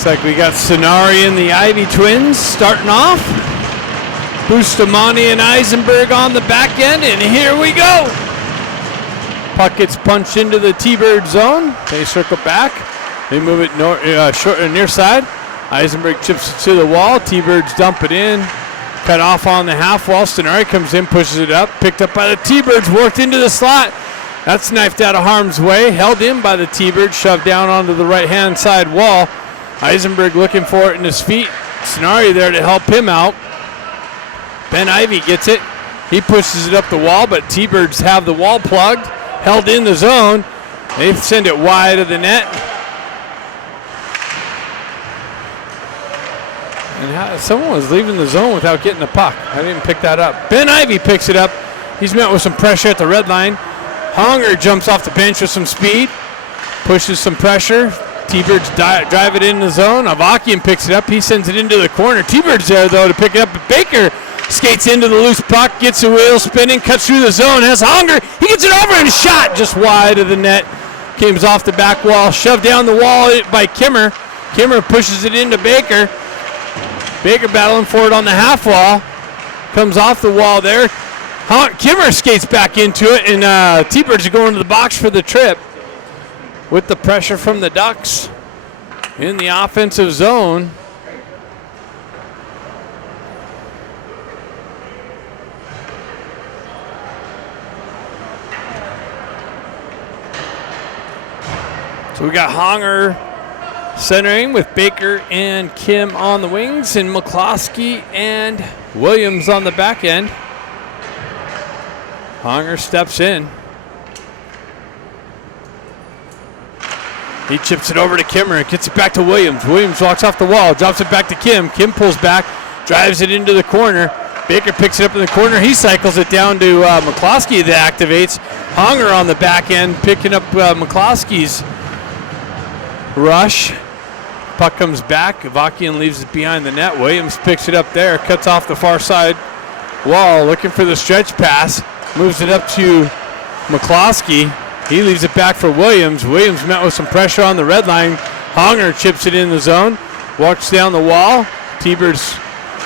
Looks like we got Sonari and the Ivy twins starting off. Bustamante and Eisenberg on the back end, and here we go. Puck gets punched into the T-Bird zone. They circle back. They move it near side. Eisenberg chips it to the wall. T-Birds dump it in. Cut off on the half wall. Sonari comes in, pushes it up. Picked up by the T-Birds, worked into the slot. That's knifed out of harm's way. Held in by the T-Birds, shoved down onto the right-hand side wall. Eisenberg looking for it in his feet. Sonari there to help him out. Ben Ivy gets it. He pushes it up the wall, but T-Birds have the wall plugged. Held in the zone. They send it wide of the net. And someone was leaving the zone without getting the puck. I didn't pick that up. Ben Ivy picks it up. He's met with some pressure at the red line. Honger jumps off the bench with some speed. Pushes some pressure. T-Birds drive it in the zone. Avakian picks it up. He sends it into the corner. T-Birds there, though, to pick it up. But Baker skates into the loose puck, gets the wheel spinning, cuts through the zone, has Honger. He gets it over and shot just wide of the net. Comes off the back wall, shoved down the wall by Kimmer. Kimmer pushes it into Baker. Baker battling for it on the half wall. Comes off the wall there. Kimmer skates back into it, and T-Birds are going to the box for the trip. With the pressure from the Ducks in the offensive zone. So we got Honger centering with Baker and Kim on the wings, and McCloskey and Williams on the back end. Honger steps in. He chips it over to Kimmer and gets it back to Williams. Williams walks off the wall, drops it back to Kim. Kim pulls back, drives it into the corner. Baker picks it up in the corner. He cycles it down to McCloskey that activates. Honger on the back end picking up McCloskey's rush. Puck comes back. Avakian leaves it behind the net. Williams picks it up there, cuts off the far side wall, looking for the stretch pass. Moves it up to McCloskey. He leaves it back for Williams. Williams met with some pressure on the red line. Honger chips it in the zone. Walks down the wall. T-Birds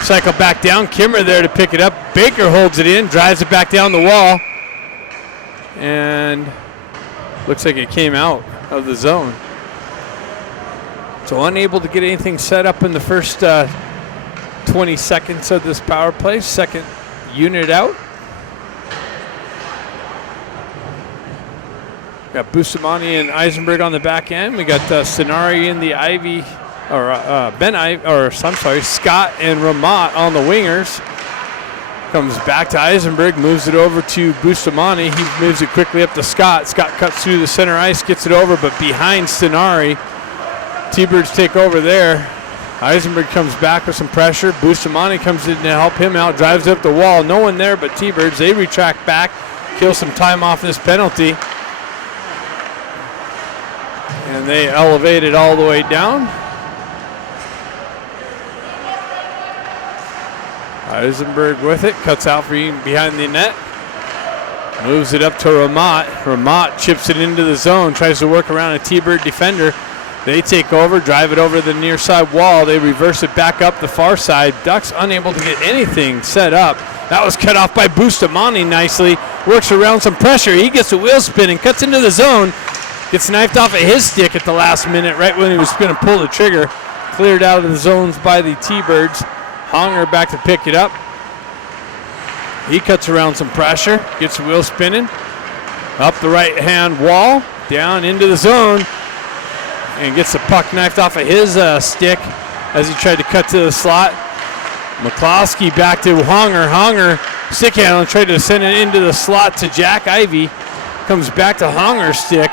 cycle back down. Kimmer there to pick it up. Baker holds it in, drives it back down the wall. And looks like it came out of the zone. So unable to get anything set up in the first 20 seconds of this power play. Second unit out. Got Bustamante and Eisenberg on the back end. We got Sonari and the Ivy, Scott and Ramat on the wingers. Comes back to Eisenberg, moves it over to Bustamante. He moves it quickly up to Scott. Scott cuts through the center ice, gets it over, but behind Sonari. T-Birds take over there. Eisenberg comes back with some pressure. Bustamante comes in to help him out, drives up the wall. No one there but T-Birds. They retract back, kill some time off this penalty. And they elevate it all the way down. Eisenberg with it, cuts out for behind the net. Moves it up to Ramat. Ramat chips it into the zone, tries to work around a T-Bird defender. They take over, drive it over the near side wall. They reverse it back up the far side. Ducks unable to get anything set up. That was cut off by Bustamante nicely. Works around some pressure. He gets a wheel spin and cuts into the zone. Gets knifed off of his stick at the last minute, right when he was going to pull the trigger. Cleared out of the zones by the T-Birds. Honger back to pick it up. He cuts around some pressure, gets the wheel spinning. Up the right-hand wall, down into the zone, and gets the puck knifed off of his stick as he tried to cut to the slot. McCloskey back to Honger. Honger stick handle, tried to send it into the slot to Jack Ivy. Comes back to Honger's stick.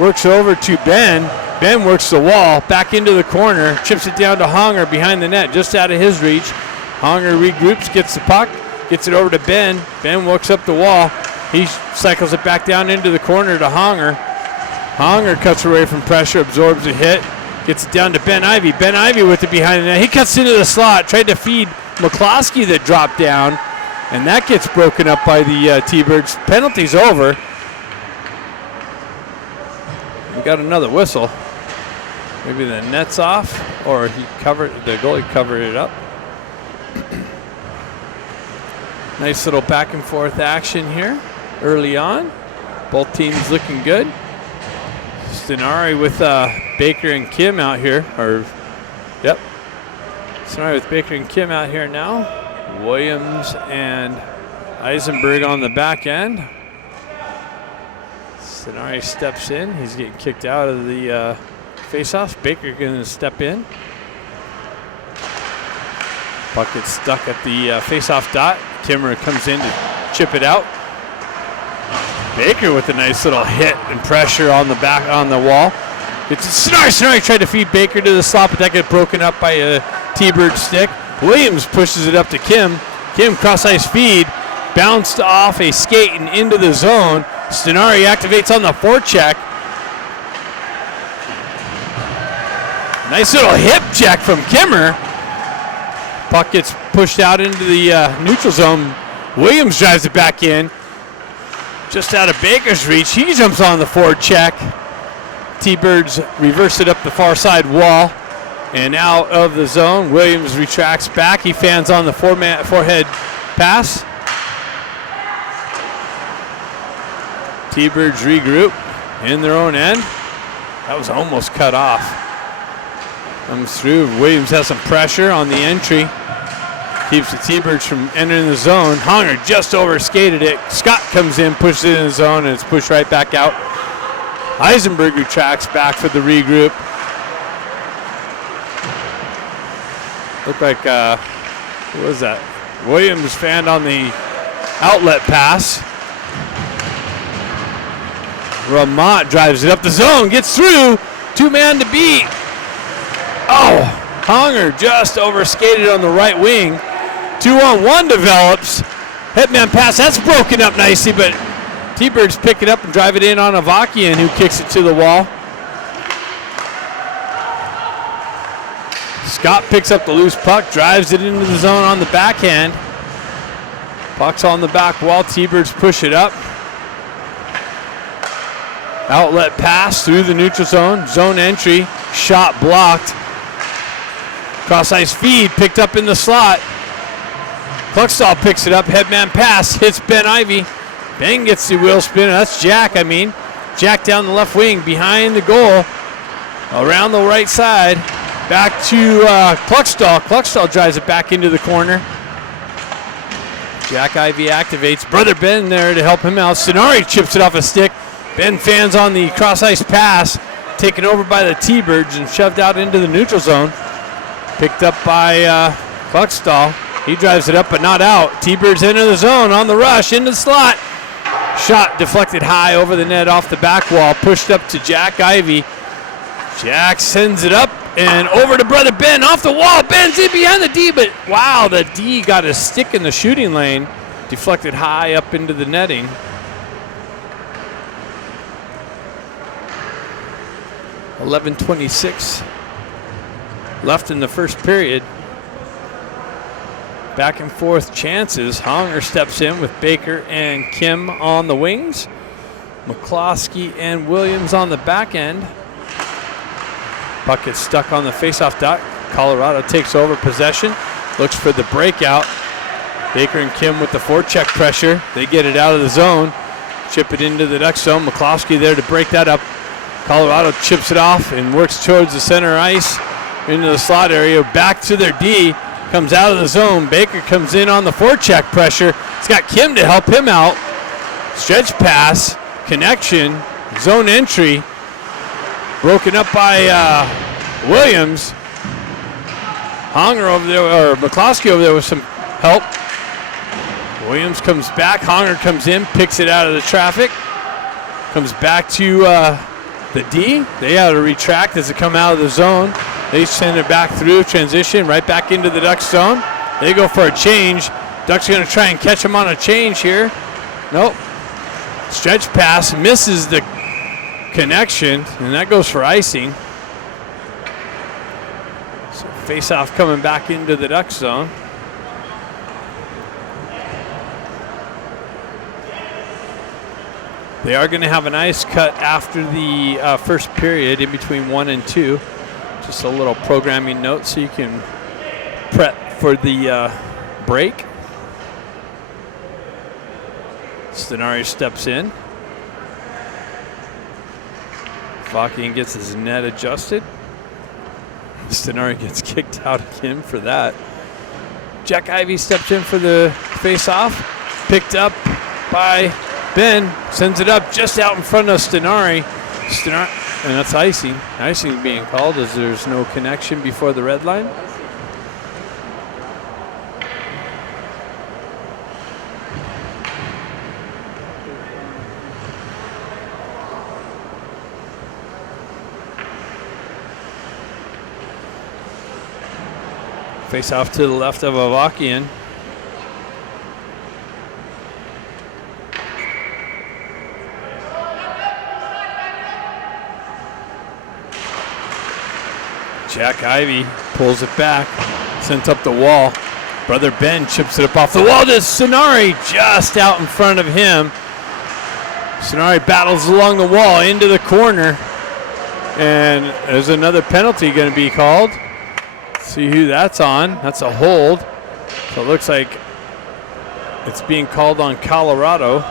Works over to Ben. Ben works the wall, back into the corner, chips it down to Honger behind the net, just out of his reach. Honger regroups, gets the puck, gets it over to Ben. Ben works up the wall. He cycles it back down into the corner to Honger. Honger cuts away from pressure, absorbs a hit, gets it down to Ben Ivy. Ben Ivy with it behind the net. He cuts into the slot, tried to feed McCloskey that dropped down, and that gets broken up by the T-Birds. Penalty's over. We got another whistle. Maybe the net's off. or the goalie covered it up. Nice little back and forth action here early on. Both teams looking good. Stenari with Baker and Kim out here. Stenari with Baker and Kim out here now. Williams and Eisenberg on the back end. Stenari steps in. He's getting kicked out of the face-offs. Baker going to step in. Puck gets stuck at the face-off dot. Kimmer comes in to chip it out. Baker with a nice little hit and pressure on the back on the wall. Stenari tried to feed Baker to the slot, but that got broken up by a T-Bird stick. Williams pushes it up to Kim. Kim cross-ice feed, bounced off a skate and into the zone. Stenari activates on the forecheck. Nice little hip check from Kimmer. Puck gets pushed out into the neutral zone. Williams drives it back in. Just out of Baker's reach. He jumps on the forecheck. T-Birds reverse it up the far side wall and out of the zone. Williams retracts back. He fans on the forehead pass. T-Birds regroup in their own end. That was almost cut off. Comes through. Williams has some pressure on the entry. Keeps the T-Birds from entering the zone. Honger just over-skated it. Scott comes in, pushes it in the zone, and it's pushed right back out. Eisenberg retracts back for the regroup. Looked like, what was that? Williams fanned on the outlet pass. Ramat drives it up the zone, gets through. Two-man to beat. Oh, Honger just over-skated on the right wing. 2-on-1 develops. Hitman pass, that's broken up nicely, but T-Birds pick it up and drive it in on Avakian, who kicks it to the wall. Scott picks up the loose puck, drives it into the zone on the backhand. Puck's on the back wall. T-Birds push it up. Outlet pass through the neutral zone. Zone entry. Shot blocked. Cross-ice feed picked up in the slot. Kluckstall picks it up. Headman pass hits Ben Ivy. Ben gets the wheel spin. That's Jack, Jack down the left wing behind the goal. Around the right side. Back to Kluckstall. Kluckstall drives it back into the corner. Jack Ivy activates. Brother Ben there to help him out. Stenari chips it off a stick. Ben fans on the cross-ice pass. Taken over by the T-Birds and shoved out into the neutral zone. Picked up by Kluckstall. He drives it up but not out. T-Birds into the zone on the rush, into the slot. Shot deflected high over the net off the back wall. Pushed up to Jack Ivy. Jack sends it up and over to Brother Ben off the wall. Ben's in behind the D, but wow, the D got a stick in the shooting lane. Deflected high up into the netting. .26 left in the first period. Back and forth chances. Honger steps in with Baker and Kim on the wings. McCloskey and Williams on the back end. Puck gets stuck on the faceoff dot. Colorado takes over possession. Looks for the breakout. Baker and Kim with the forecheck pressure. They get it out of the zone. Chip it into the Duck zone. McCloskey there to break that up. Colorado chips it off and works towards the center ice into the slot area. Back to their D. Comes out of the zone. Baker comes in on the forecheck pressure. It's got Kim to help him out. Stretch pass. Connection. Zone entry. Broken up by Williams. Honger over there, or McCloskey over there with some help. Williams comes back. Honger comes in, picks it out of the traffic. Comes back to the D. They ought to retract as they come out of the zone. They send it back through, transition, right back into the Ducks zone. They go for a change. Ducks are going to try and catch him on a change here. Nope. Stretch pass, misses the connection, and that goes for icing. So face-off coming back into the Ducks zone. They are going to have an ice cut after the first period in between 1 and 2. Just a little programming note so you can prep for the break. Stenari steps in. Fakian gets his net adjusted. Stenari gets kicked out again for that. Jack Ivey steps in for the face-off. Picked up by Ben. Sends it up just out in front of Stenari. And that's icing. Icing being called as there's no connection before the red line. Face off to the left of Avakian. Jack Ivey pulls it back, sent up the wall. Brother Ben chips it up off the wall to Stenari, just out in front of him. Stenari battles along the wall into the corner, and there's another penalty going to be called. See who that's on. That's a hold. So it looks like it's being called on Colorado.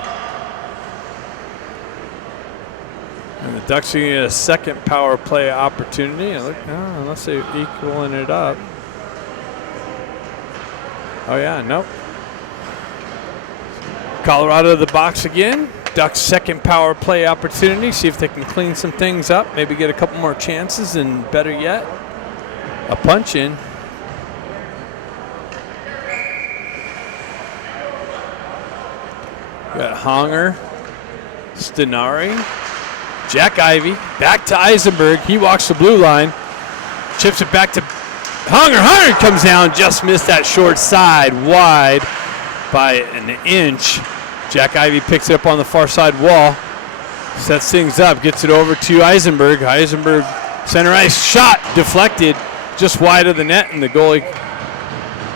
And the Ducks are going to get a second power play opportunity. Unless they're equaling it up. Oh, yeah, nope. Colorado to the box again. Ducks' second power play opportunity. See if they can clean some things up. Maybe get a couple more chances, and better yet, a punch in. We got Honger, Stenari, Jack Ivey, back to Eisenberg. He walks the blue line, chips it back to Honger. Honger comes down, just missed that short side, wide by an inch. Jack Ivey picks it up on the far side wall, sets things up, gets it over to Eisenberg. Eisenberg, center ice, shot, deflected, just wide of the net, and the goalie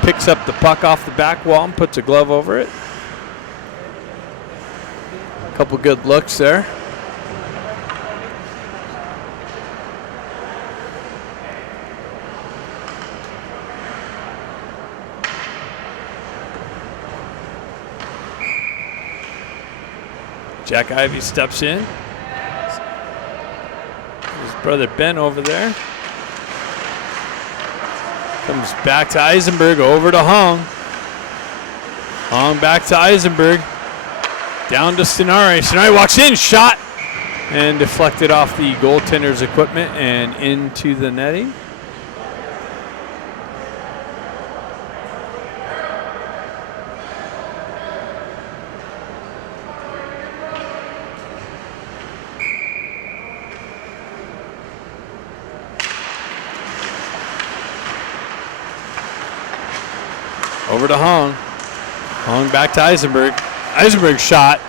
picks up the puck off the back wall and puts a glove over it. A couple good looks there. Jack Ivey steps in. His brother Ben over there. Comes back to Eisenberg, over to Hong. Hong back to Eisenberg. Down to Stenari. Stenari walks in, shot, and deflected off the goaltender's equipment and into the netting. Over to Hong. Hong back to Eisenberg. Eisenberg shot.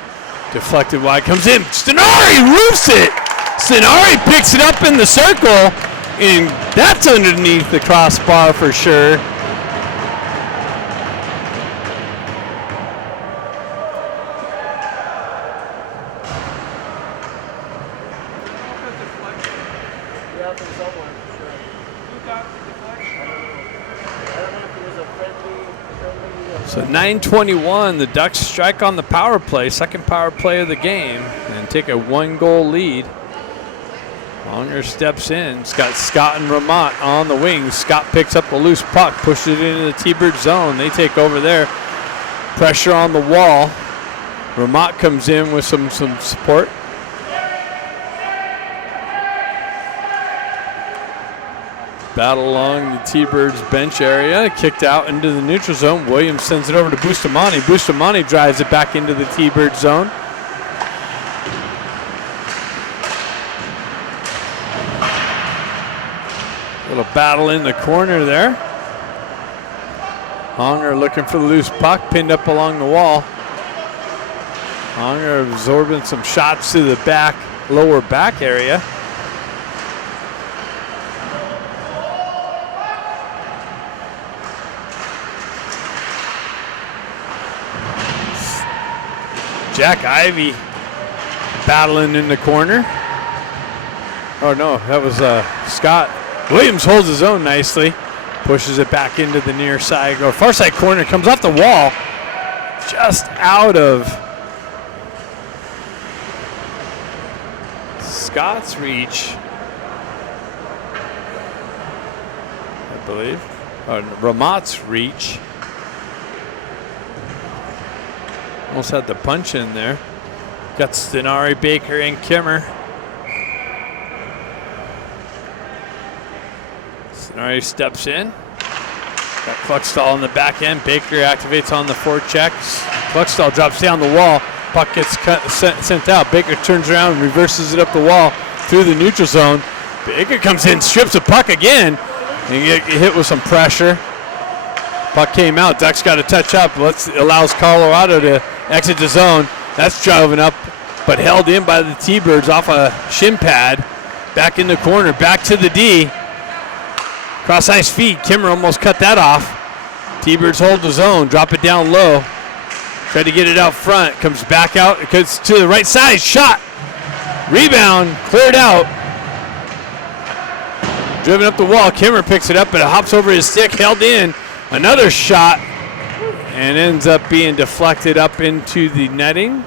Deflected wide. Comes in. Stenari roofs it. Stenari picks it up in the circle. And that's underneath the crossbar for sure. So 9:21, the Ducks strike on the power play, second power play of the game, and take a 1-goal lead. Longer steps in. It's got Scott and Ramat on the wings. Scott picks up the loose puck, pushes it into the T-Bird zone. They take over there. Pressure on the wall. Ramat comes in with some support. Battle along the T-Birds bench area, kicked out into the neutral zone. Williams sends it over to Bustamante. Bustamante drives it back into the T-Bird zone. Little battle in the corner there. Honger looking for the loose puck, pinned up along the wall. Honger absorbing some shots to the back, lower back area. Jack Ivey battling in the corner. Oh no, that was Scott. Williams holds his own nicely. Pushes it back into the near side, or far side corner. Comes off the wall. Just out of Scott's reach, I believe. Ramat's reach. Almost had the punch in there. Got Stenari, Baker, and Kimmer. Stenari steps in. Got Kluckstall on the back end. Baker activates on the forecheck. Kluckstall drops down the wall. Puck gets sent out. Baker turns around and reverses it up the wall through the neutral zone. Baker comes in, strips the puck again, and get hit with some pressure. Puck came out. Ducks got to touch up. Allows Colorado to exit the zone. That's driving up, but held in by the T-Birds off a shin pad. Back in the corner. Back to the D. Cross ice feed. Kimmer almost cut that off. T-Birds hold the zone. Drop it down low. Tried to get it out front. Comes back out. It goes to the right side. Shot. Rebound. Cleared out. Driven up the wall. Kimmer picks it up, but it hops over his stick. Held in. Another shot. And ends up being deflected up into the netting.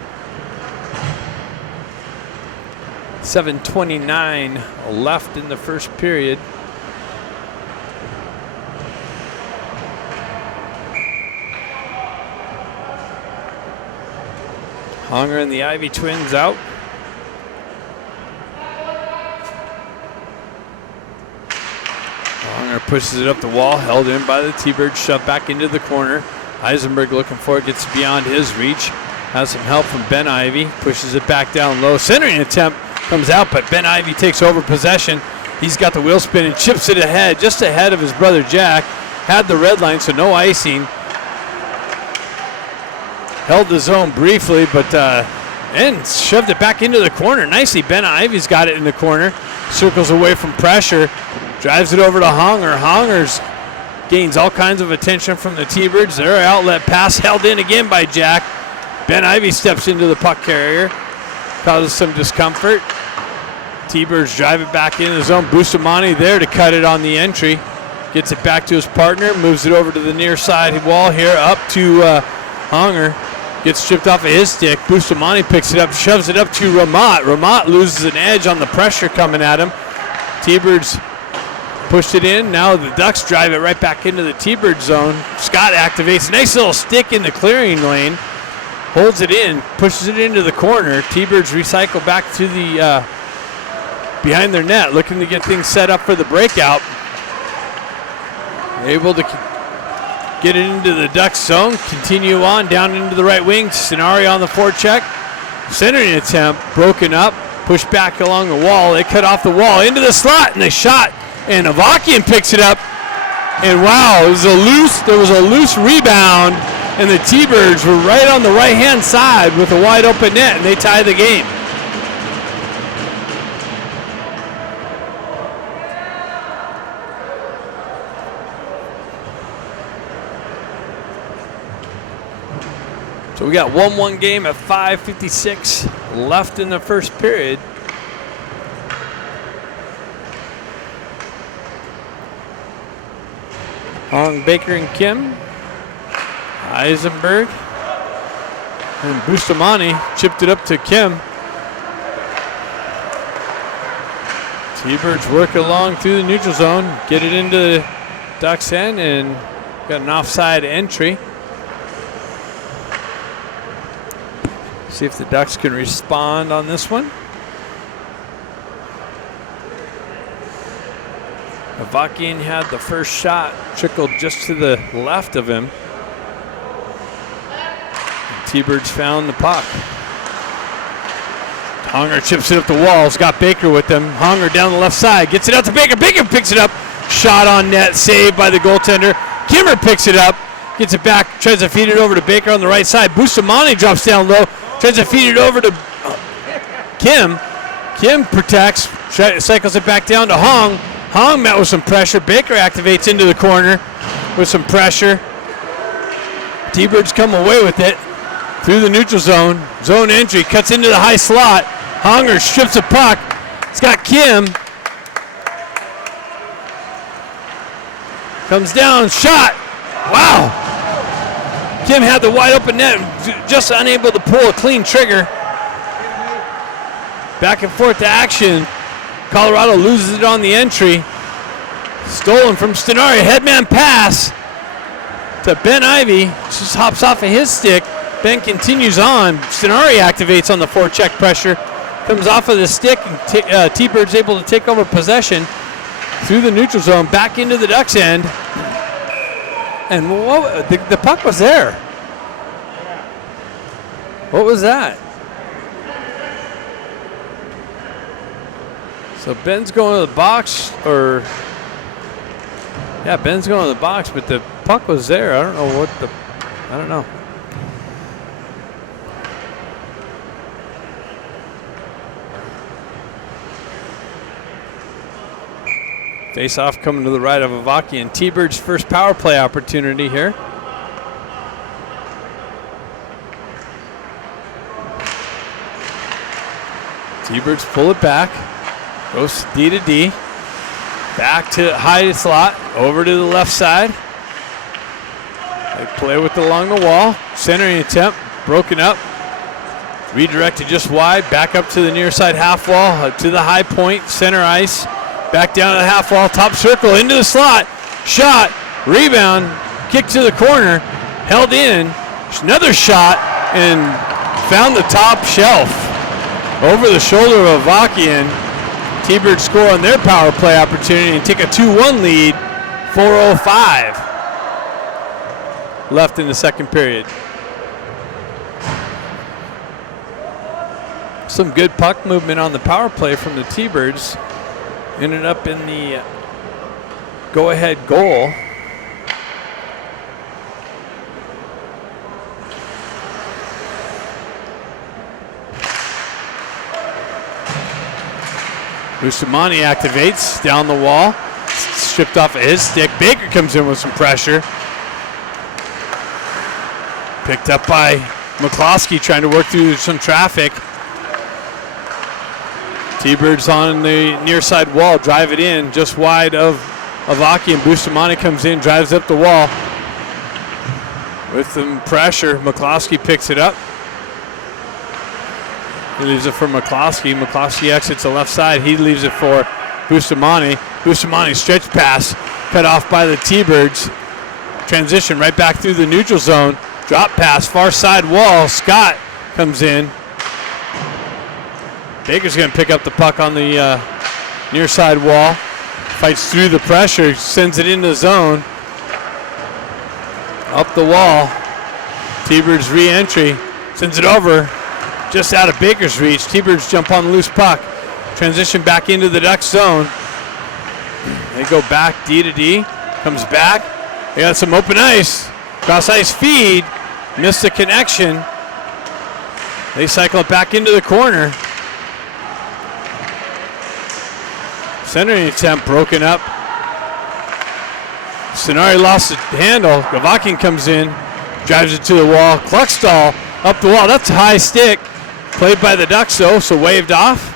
7:29 left in the first period. Honger and the Ivy twins out. Honger pushes it up the wall, held in by the T-Bird, shoved back into the corner. Eisenberg looking for it, gets beyond his reach. Has some help from Ben Ivy, pushes it back down low. Centering attempt comes out, but Ben Ivy takes over possession. He's got the wheel spin and chips it ahead, just ahead of his brother Jack. Had the red line, so no icing. Held the zone briefly, but and shoved it back into the corner. Nicely, Ben Ivy's got it in the corner. Circles away from pressure. Drives it over to Honger. Honger's gains all kinds of attention from the T-Birds. Their outlet pass held in again by Jack. Ben Ivy steps into the puck carrier. Causes some discomfort. T-Birds drive it back into the zone. Bustamante there to cut it on the entry. Gets it back to his partner. Moves it over to the near side wall here. Up to Honger. Gets stripped off of his stick. Bustamante picks it up, shoves it up to Ramat. Ramat loses an edge on the pressure coming at him. T-Birds pushed it in. Now the Ducks drive it right back into the T-Bird zone. Scott activates. Nice little stick in the clearing lane. Holds it in, pushes it into the corner. T-Birds recycle back to the behind their net, looking to get things set up for the breakout. Able to get it into the Ducks zone. Continue on down into the right wing. Stenari on the forecheck. Centering attempt broken up. Pushed back along the wall. They cut off the wall into the slot, and they shot. And Avakian picks it up. And wow, there was a loose rebound, and the T-Birds were right on the right-hand side with a wide open net, and they tie the game. So we got 1-1 game at 5:56 left in the first period. Hong, Baker, and Kim. Eisenberg. And Bustamante chipped it up to Kim. T-Birds work along through the neutral zone. Get it into Ducks end and got an offside entry. See if the Ducks can respond on this one. Avakian had the first shot, trickled just to the left of him. T-Birds found the puck. Honger chips it up the walls, got Baker with them. Honger down the left side, gets it out to Baker. Baker picks it up, shot on net, saved by the goaltender. Kimmer picks it up, gets it back, tries to feed it over to Baker on the right side. Bustamante drops down low, tries to feed it over to Kim. Kim protects, cycles it back down to Hong. Hong met with some pressure. Baker activates into the corner with some pressure. T-Birds come away with it through the neutral zone. Zone entry, cuts into the high slot. Honger strips a puck. It's got Kim. Comes down, shot. Wow. Kim had the wide open net, just unable to pull a clean trigger. Back and forth to action. Colorado loses it on the entry. Stolen from Stenari. Headman pass to Ben Ivy. Just hops off of his stick. Ben continues on. Stenari activates on the forecheck pressure. Comes off of the stick, and T-Bird's able to take over possession through the neutral zone, back into the Ducks end. And the puck was there. What was that? So Ben's going to the box, Ben's going to the box, but the puck was there. I don't know. Face-off coming to the right of Avakian. T-Bird's first power play opportunity here. T-Birds pull it back. Goes D to D. Back to high slot. Over to the left side. They play with it along the wall. Centering attempt. Broken up. Redirected just wide. Back up to the near side half wall. To the high point. Center ice. Back down to the half wall, top circle, into the slot. Shot, rebound, kick to the corner, held in. Another shot, and found the top shelf. Over the shoulder of Avakian. T-Birds score on their power play opportunity and take a 2-1 lead. 4:05 left in the second period. Some good puck movement on the power play from the T-Birds. Ended up in the go-ahead goal. Bustamante activates down the wall. Stripped off of his stick. Baker comes in with some pressure. Picked up by McCloskey trying to work through some traffic. T-Birds on the near side wall, drive it in just wide of Avakian. Bustamante comes in, drives up the wall. With some pressure, McCloskey picks it up. He leaves it for McCloskey. McCloskey exits the left side. He leaves it for Bustamante. Bustamante stretch pass, cut off by the T-Birds. Transition right back through the neutral zone. Drop pass, far side wall. Scott comes in. Baker's going to pick up the puck on the near side wall. Fights through the pressure, sends it into the zone. Up the wall. T-Birds re-entry. Sends it over. Just out of Baker's reach. T-Birds jump on the loose puck. Transition back into the Ducks zone. They go back D to D. Comes back. They got some open ice. Cross ice feed. Missed the connection. They cycle it back into the corner. Centering attempt broken up. Stenari lost the handle. Avakian comes in, drives it to the wall. Kluckstall up the wall. That's a high stick. Played by the Ducks though, so waved off.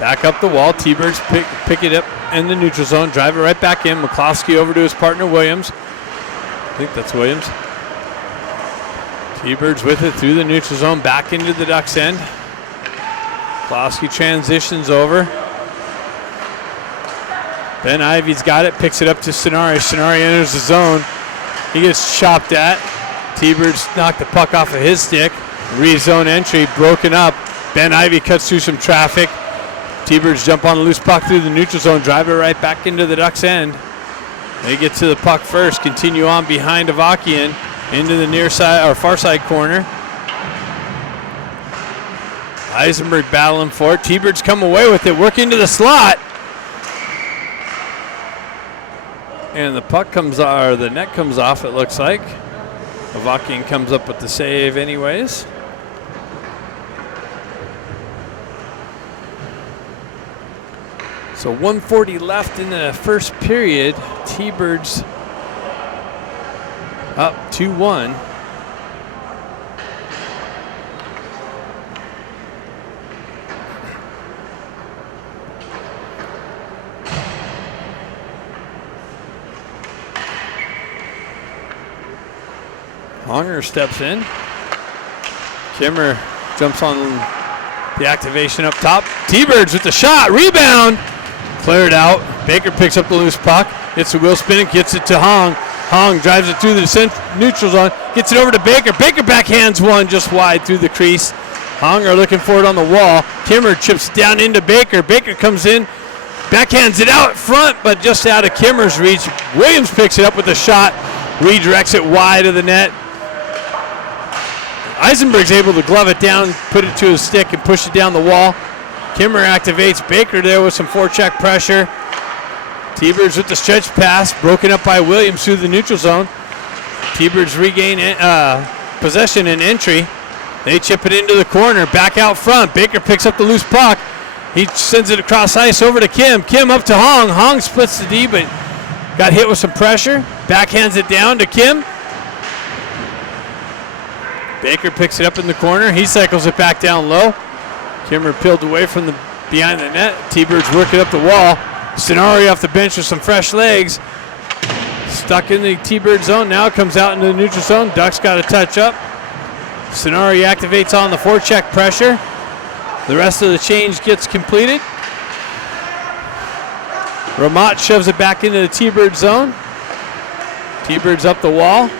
Back up the wall. T-Birds pick it up in the neutral zone. Drive it right back in. McCloskey over to his partner Williams. I think that's Williams. T-Birds with it through the neutral zone, back into the Ducks end. Klosky transitions over. Ben Ivy's got it, picks it up to Stenari. Stenari enters the zone. He gets chopped at. T-Birds knock the puck off of his stick. Re-zone entry, broken up. Ben Ivy cuts through some traffic. T-Birds jump on the loose puck through the neutral zone, drive it right back into the Ducks end. They get to the puck first, continue on behind Avakian. Into the near side or far side corner. Eisenberg battling for it. T-Birds come away with it. Work into the slot. And the puck comes or the net comes off, it looks like. Avakian comes up with the save anyways. So 1:40 left in the first period. T-Birds up 2-1. Honger steps in. Kimmer jumps on the activation up top. T-Birds with the shot. Rebound. Cleared out. Baker picks up the loose puck. Gets the wheel spinning. Gets it to Hong. Hong drives it through the neutral zone. Gets it over to Baker. Baker backhands one just wide through the crease. Honger looking for it on the wall. Kimmer chips down into Baker. Baker comes in. Backhands it out front, but just out of Kimmer's reach. Williams picks it up with a shot. Redirects it wide of the net. Eisenberg's able to glove it down, put it to his stick, and push it down the wall. Kimmer activates Baker there with some forecheck pressure. T-Birds with the stretch pass, broken up by Williams through the neutral zone. T-Birds regain possession and entry. They chip it into the corner, back out front. Baker picks up the loose puck. He sends it across ice over to Kim. Kim up to Hong. Hong splits the D, but got hit with some pressure. Backhands it down to Kim. Baker picks it up in the corner. He cycles it back down low. Kimmer peeled away from the behind the net. T-Birds work it up the wall. Stenari off the bench with some fresh legs. Stuck in the T-Bird zone. Now comes out into the neutral zone. Ducks got a touch up. Stenari activates on the forecheck pressure. The rest of the change gets completed. Ramat shoves it back into the T-Bird zone. T-Birds up the wall.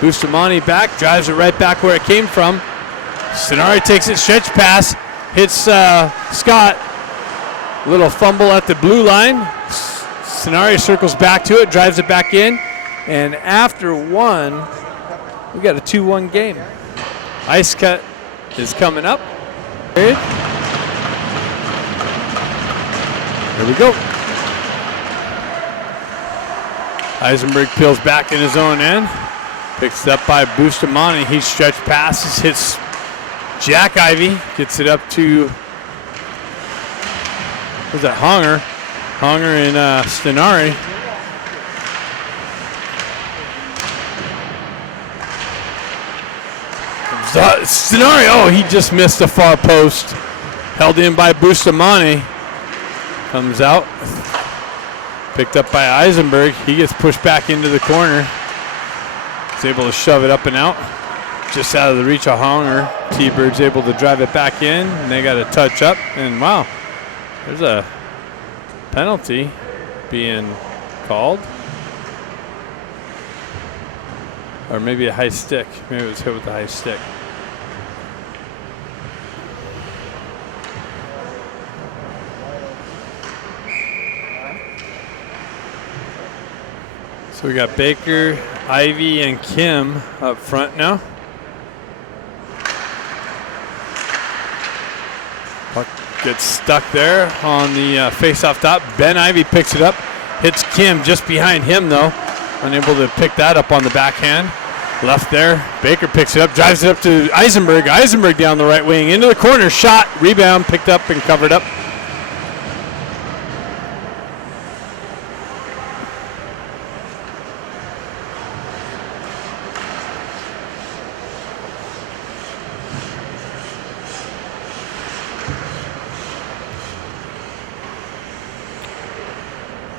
Bustamante back, drives it right back where it came from. Stenari takes it, stretch pass, hits Scott. Little fumble at the blue line. Stenari circles back to it, drives it back in. And after one, we got a 2-1 game. Ice cut is coming up. Here we go. Eisenberg peels back in his own end. Picks it up by Bustamante. He stretch passes, hits Jack Ivy. Gets it up to, who's that, Honger. Honger and Stenari. Stenari, oh, he just missed the far post. Held in by Bustamante. Comes out. Picked up by Eisenberg. He gets pushed back into the corner. He's able to shove it up and out. Just out of the reach of Honger. T-Bird's able to drive it back in, and they got a touch up. And wow, there's a penalty being called. Or maybe a high stick. Maybe it was hit with the high stick. So we got Baker, Ivy, and Kim up front now. Puck gets stuck there on the face-off top. Ben Ivy picks it up, hits Kim just behind him though. Unable to pick that up on the backhand. Left there, Baker picks it up, drives it up to Eisenberg. Eisenberg down the right wing, into the corner, shot, rebound, picked up and covered up.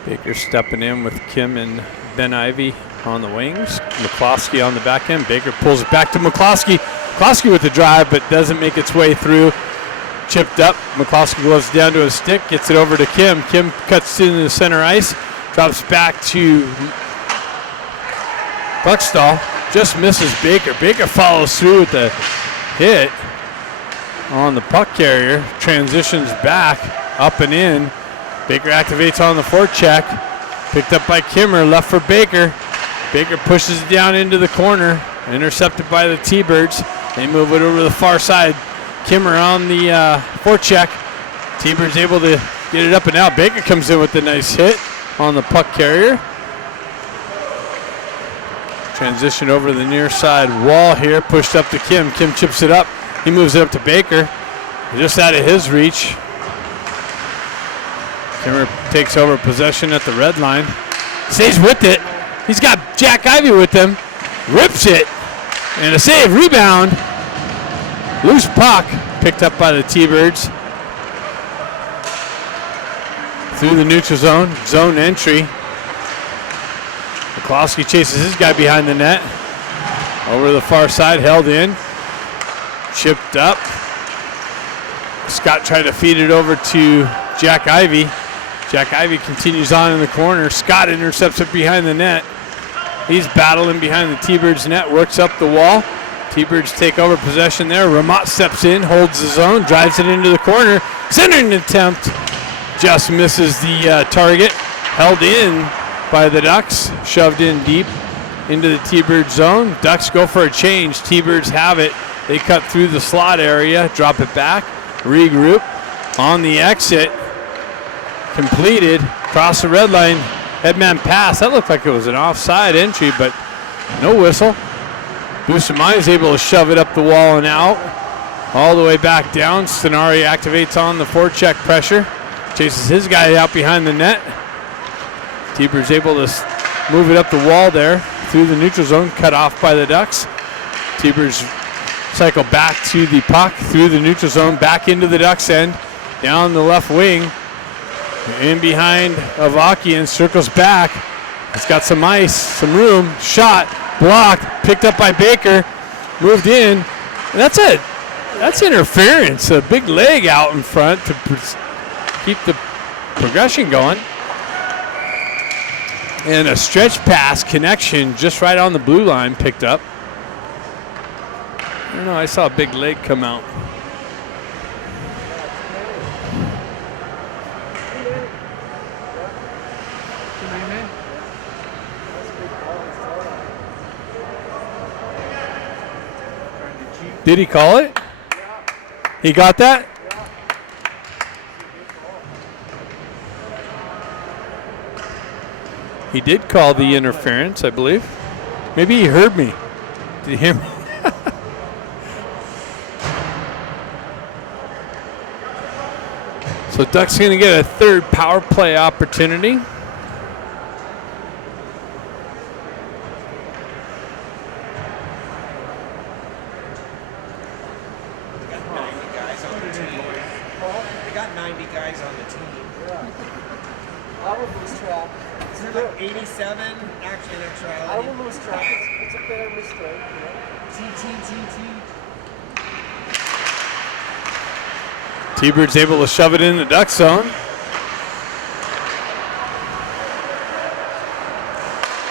Baker stepping in with Kim and Ben Ivy on the wings. McCloskey on the back end. Baker pulls it back to McCloskey. McCloskey with the drive, but doesn't make its way through. Chipped up. McCloskey goes down to his stick, gets it over to Kim. Kim cuts into the center ice, drops back to Buckstall. Just misses Baker. Baker follows through with the hit on the puck carrier. Transitions back, up and in. Baker activates on the forecheck. Picked up by Kimmer, left for Baker. Baker pushes it down into the corner. Intercepted by the T-Birds. They move it over to the far side. Kimmer on the forecheck. T-Birds able to get it up and out. Baker comes in with a nice hit on the puck carrier. Transition over to the near side wall here. Pushed up to Kim. Kim chips it up. He moves it up to Baker. Just out of his reach. Kimmer takes over possession at the red line. Stays with it. He's got Jack Ivy with him. Rips it. And a save. Rebound. Loose puck. Picked up by the T-Birds. Through the neutral zone. Zone entry. The Klosky chases his guy behind the net. Over to the far side, held in. Chipped up. Scott tried to feed it over to Jack Ivy. Jack Ivy continues on in the corner. Scott intercepts it behind the net. He's battling behind the T-Birds net, works up the wall. T-Birds take over possession there. Ramat steps in, holds the zone, drives it into the corner. Centering attempt. Just misses the target. Held in by the Ducks. Shoved in deep into the T-Bird zone. Ducks go for a change. T-Birds have it. They cut through the slot area, drop it back, regroup. On the exit, completed, cross the red line, headman pass. That looked like it was an offside entry, but no whistle. Bustamante is able to shove it up the wall and out. All the way back down. Stenari activates on the forecheck pressure. Chases his guy out behind the net. T-Birds able to move it up the wall there through the neutral zone, cut off by the Ducks. T-Birds cycle back to the puck through the neutral zone, back into the Ducks end, down the left wing, in behind Avakian, circles back. It's got some ice, some room, shot, blocked, picked up by Baker, moved in. And that's it. That's interference. A big leg out in front to keep the progression going. And a stretch pass connection just right on the blue line picked up. I don't know, I saw a big leg come out. Did he call it? He got that? He did call the interference, I believe. Maybe he heard me. Did you hear me? So Ducks going to get a third power play opportunity. They got 90 guys on the team. I would lose track. Is there like 87 actually in actuality? I will lose track. It's a fair mistake. T-Bird's able to shove it in the Duck zone.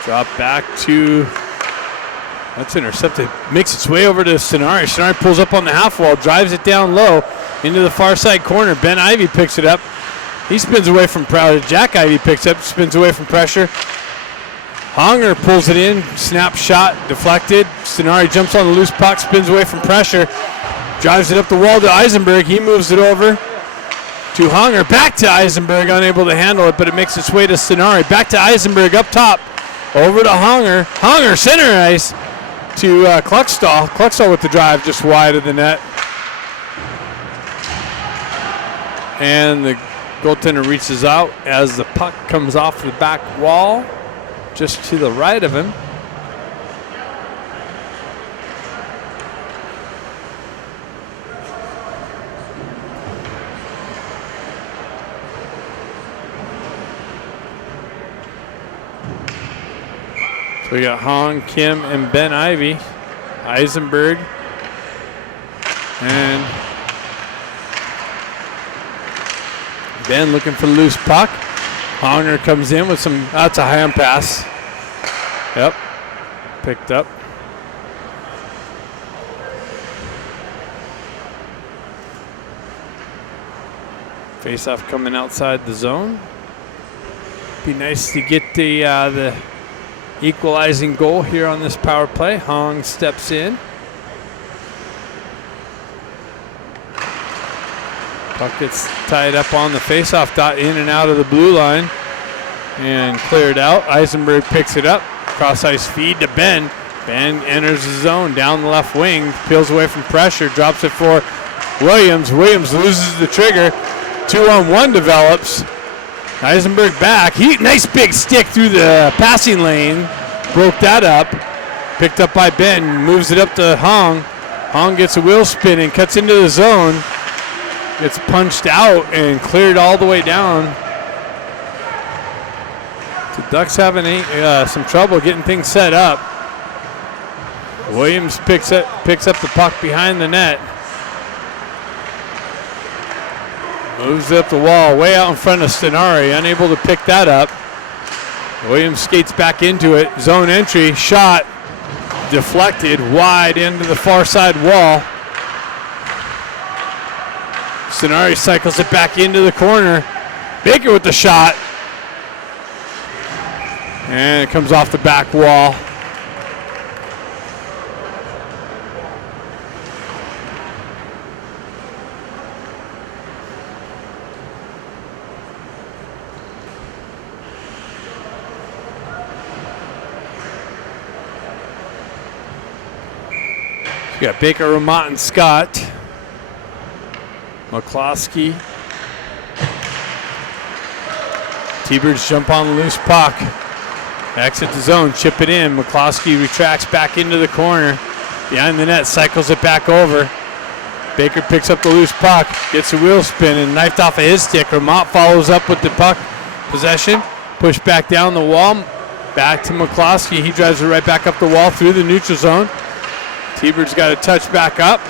Drop back to, that's intercepted. Makes its way over to Stenari. Stenari pulls up on the half wall, drives it down low into the far side corner. Ben Ivy picks it up. He spins away from pressure. Jack Ivy picks up, spins away from pressure. Honger pulls it in, snap shot, deflected. Stenari jumps on the loose puck, spins away from pressure. Drives it up the wall to Eisenberg. He moves it over to Honger. Back to Eisenberg, unable to handle it, but it makes its way to Stenari. Back to Eisenberg up top. Over to Honger. Honger center ice to Kluckstall. Kluckstall with the drive just wide of the net. And the goaltender reaches out as the puck comes off the back wall just to the right of him. We got Hong, Kim, and Ben Ivy. Eisenberg. And Ben looking for the loose puck. Honger comes in with some, that's a hand pass. Yep, picked up. Face-off coming outside the zone. Be nice to get the equalizing goal here on this power play. Hong steps in. Puck gets tied up on the faceoff dot, in and out of the blue line and cleared out. Eisenberg picks it up. Cross ice feed to Ben. Ben enters the zone down the left wing, peels away from pressure, drops it for Williams. Williams loses the trigger. 2-on-1 develops. Eisenberg back. Nice big stick through the passing lane. Broke that up. Picked up by Ben. Moves it up to Hong. Hong gets a wheel spin and cuts into the zone. Gets punched out and cleared all the way down. The Ducks having some trouble getting things set up. Williams picks up the puck behind the net. Moves it up the wall, way out in front of Stenari, unable to pick that up. Williams skates back into it. Zone entry, shot, deflected wide into the far side wall. Stenari cycles it back into the corner. Baker with the shot. And it comes off the back wall. We got Baker, Ramott, and Scott. McCloskey. T-Birds jump on the loose puck. Exit the zone, chip it in. McCloskey retracts back into the corner. Behind the net, cycles it back over. Baker picks up the loose puck, gets a wheel spin and knifed off of his stick. Ramott follows up with the puck possession. Push back down the wall. Back to McCloskey. He drives it right back up the wall through the neutral zone. T-Birds got a touch back up.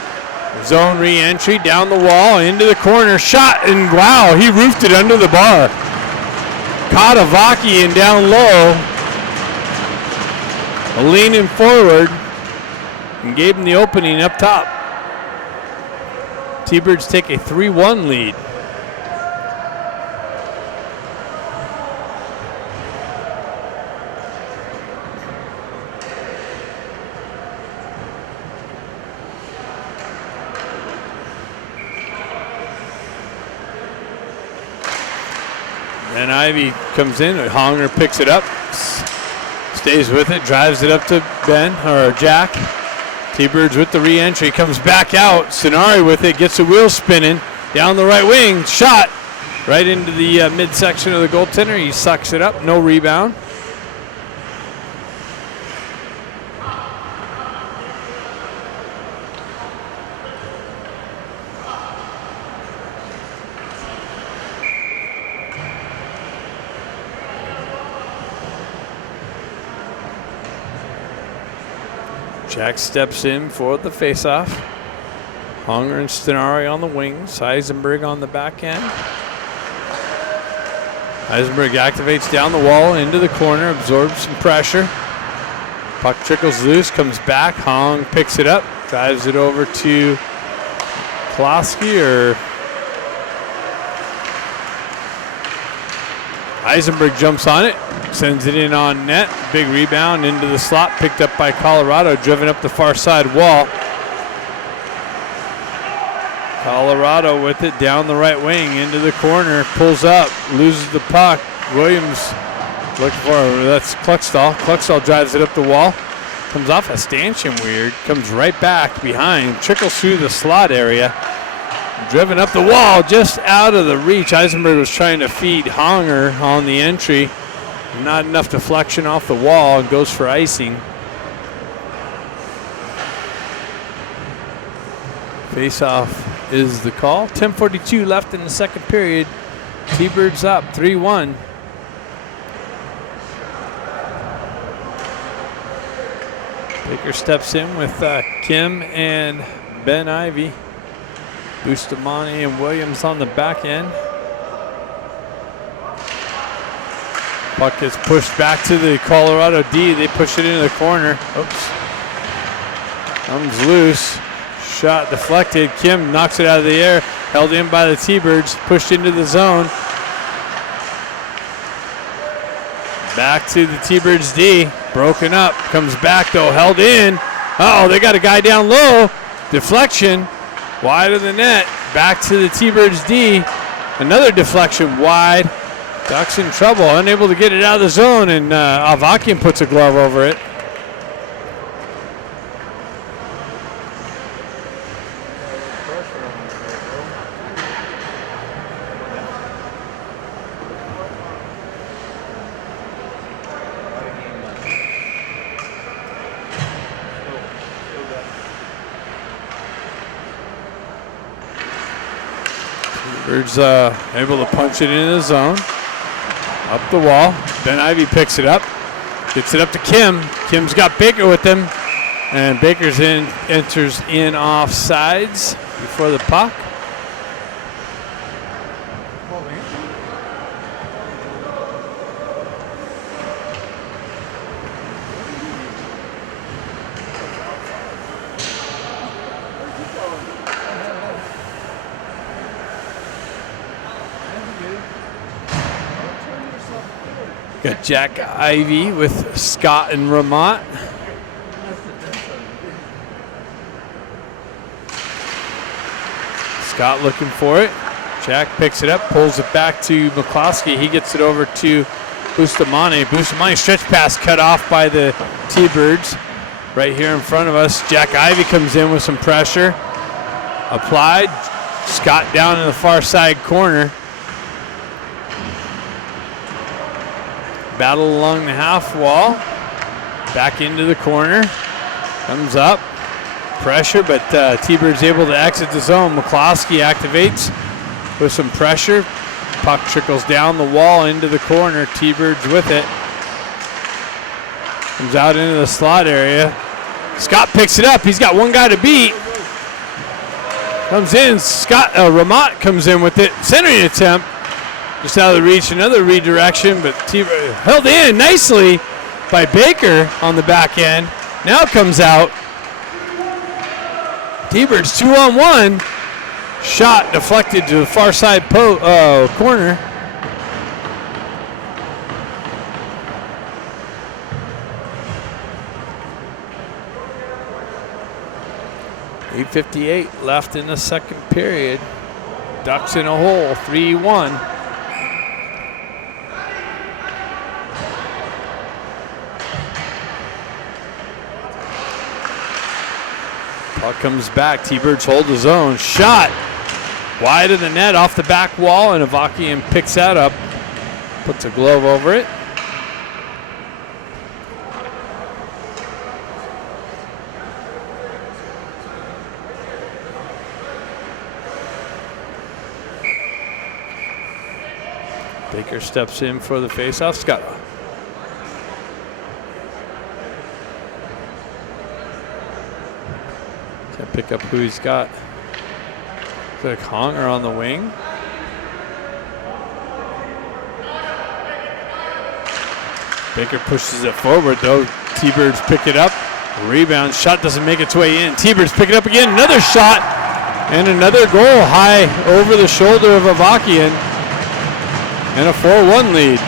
Zone re-entry down the wall into the corner. Shot, and wow, he roofed it under the bar. Caught Avakian down low. Leaning forward and gave him the opening up top. T-Birds take a 3-1 lead. And Ivy comes in, Honger picks it up, stays with it, drives it up to Ben, or Jack. T-Birds with the re-entry, comes back out. Stenari with it, gets a wheel spinning down the right wing. Shot right into the midsection of the goaltender. He sucks it up, no rebound. Jack steps in for the faceoff. Honger and Stenari on the wings. Eisenberg on the back end. Eisenberg activates down the wall into the corner, absorbs some pressure. Puck trickles loose, comes back. Hong picks it up, drives it over to Klosky or Eisenberg jumps on it, sends it in on net. Big rebound into the slot, picked up by Colorado, driven up the far side wall. Colorado with it down the right wing into the corner, pulls up, loses the puck. Williams looking for it. That's Kluckstall. Kluckstall drives it up the wall. Comes off a stanchion weird, comes right back behind, trickles through the slot area. Driven up the wall, just out of the reach. Eisenberg was trying to feed Honger on the entry. Not enough deflection off the wall, and goes for icing. Face-off is the call. 10:42 left in the second period. T-Birds up 3-1. Baker steps in with Kim and Ben Ivy. Bustamante and Williams on the back end. Puck gets pushed back to the Colorado D. They push it into the corner. Oops. Comes loose. Shot deflected. Kim knocks it out of the air. Held in by the T-Birds. Pushed into the zone. Back to the T-Birds D. Broken up. Comes back though. Held in. Uh-oh, they got a guy down low. Deflection. Wide of the net. Back to the T-Birds D. Another deflection wide. Ducks in trouble. Unable to get it out of the zone, and Avakian puts a glove over it. Birds able to punch it into the zone. Up the wall. Ben Ivy picks it up. Gets it up to Kim. Kim's got Baker with him. And Baker's enters in offsides before the puck. Got Jack Ivy with Scott and Ramot. Scott looking for it. Jack picks it up, pulls it back to McCloskey. He gets it over to Bustamante. Bustamante stretch pass cut off by the T-Birds right here in front of us. Jack Ivy comes in with some pressure. Applied. Scott down in the far side corner. Battle along the half wall. Back into the corner. Comes up. Pressure, but T-Bird's able to exit the zone. McCloskey activates with some pressure. Puck trickles down the wall into the corner. T-Bird's with it. Comes out into the slot area. Scott picks it up. He's got one guy to beat. Comes in. Ramot comes in with it. Centering attempt. Just out of the reach. Another redirection, but T-Bird held in nicely by Baker on the back end. Now comes out. T-Bird's 2-on-1. Shot deflected to the far side corner. .8:58 left in the second period. Ducks in a hole, 3-1. Puck comes back. T-Birds hold the zone. Shot wide of the net off the back wall, and Avakian picks that up. Puts a glove over it. Baker steps in for the faceoff. Scott. Can't pick up who he's got. Is that Conger on the wing? Baker pushes it forward though. T-Birds pick it up. Rebound. Shot doesn't make its way in. T-Birds pick it up again. Another shot and another goal high over the shoulder of Avakian. And a 4-1 lead.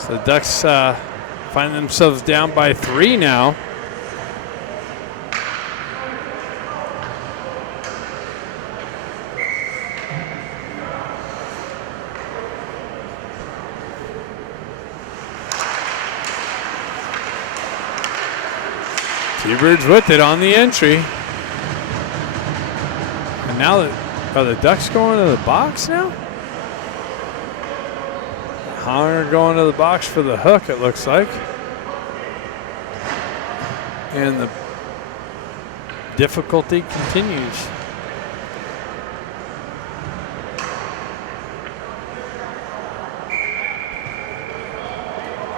So the Ducks find themselves down by 3 now. T-Birds with it on the entry. And now are the Ducks going to the box now? Hunter going to the box for the hook, it looks like. And the difficulty continues.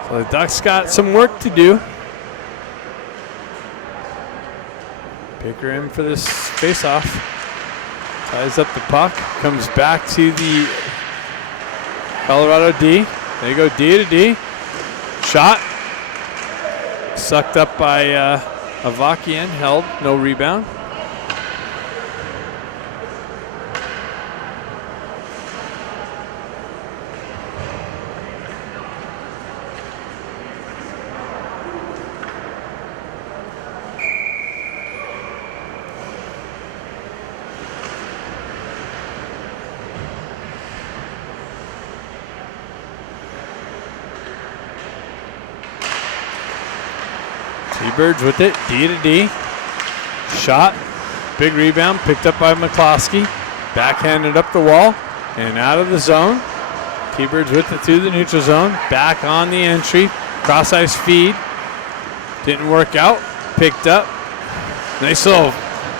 So the Ducks got some work to do. Baker in for this face-off. Ties up the puck. Comes back to the Colorado D. There you go, D to D. Shot. Sucked up by Avakian. Held. No rebound. T-Birds with it, D to D. Shot, big rebound, picked up by McCloskey. Backhanded up the wall and out of the zone. T-Birds with it through the neutral zone. Back on the entry, cross ice feed. Didn't work out, picked up. Nice little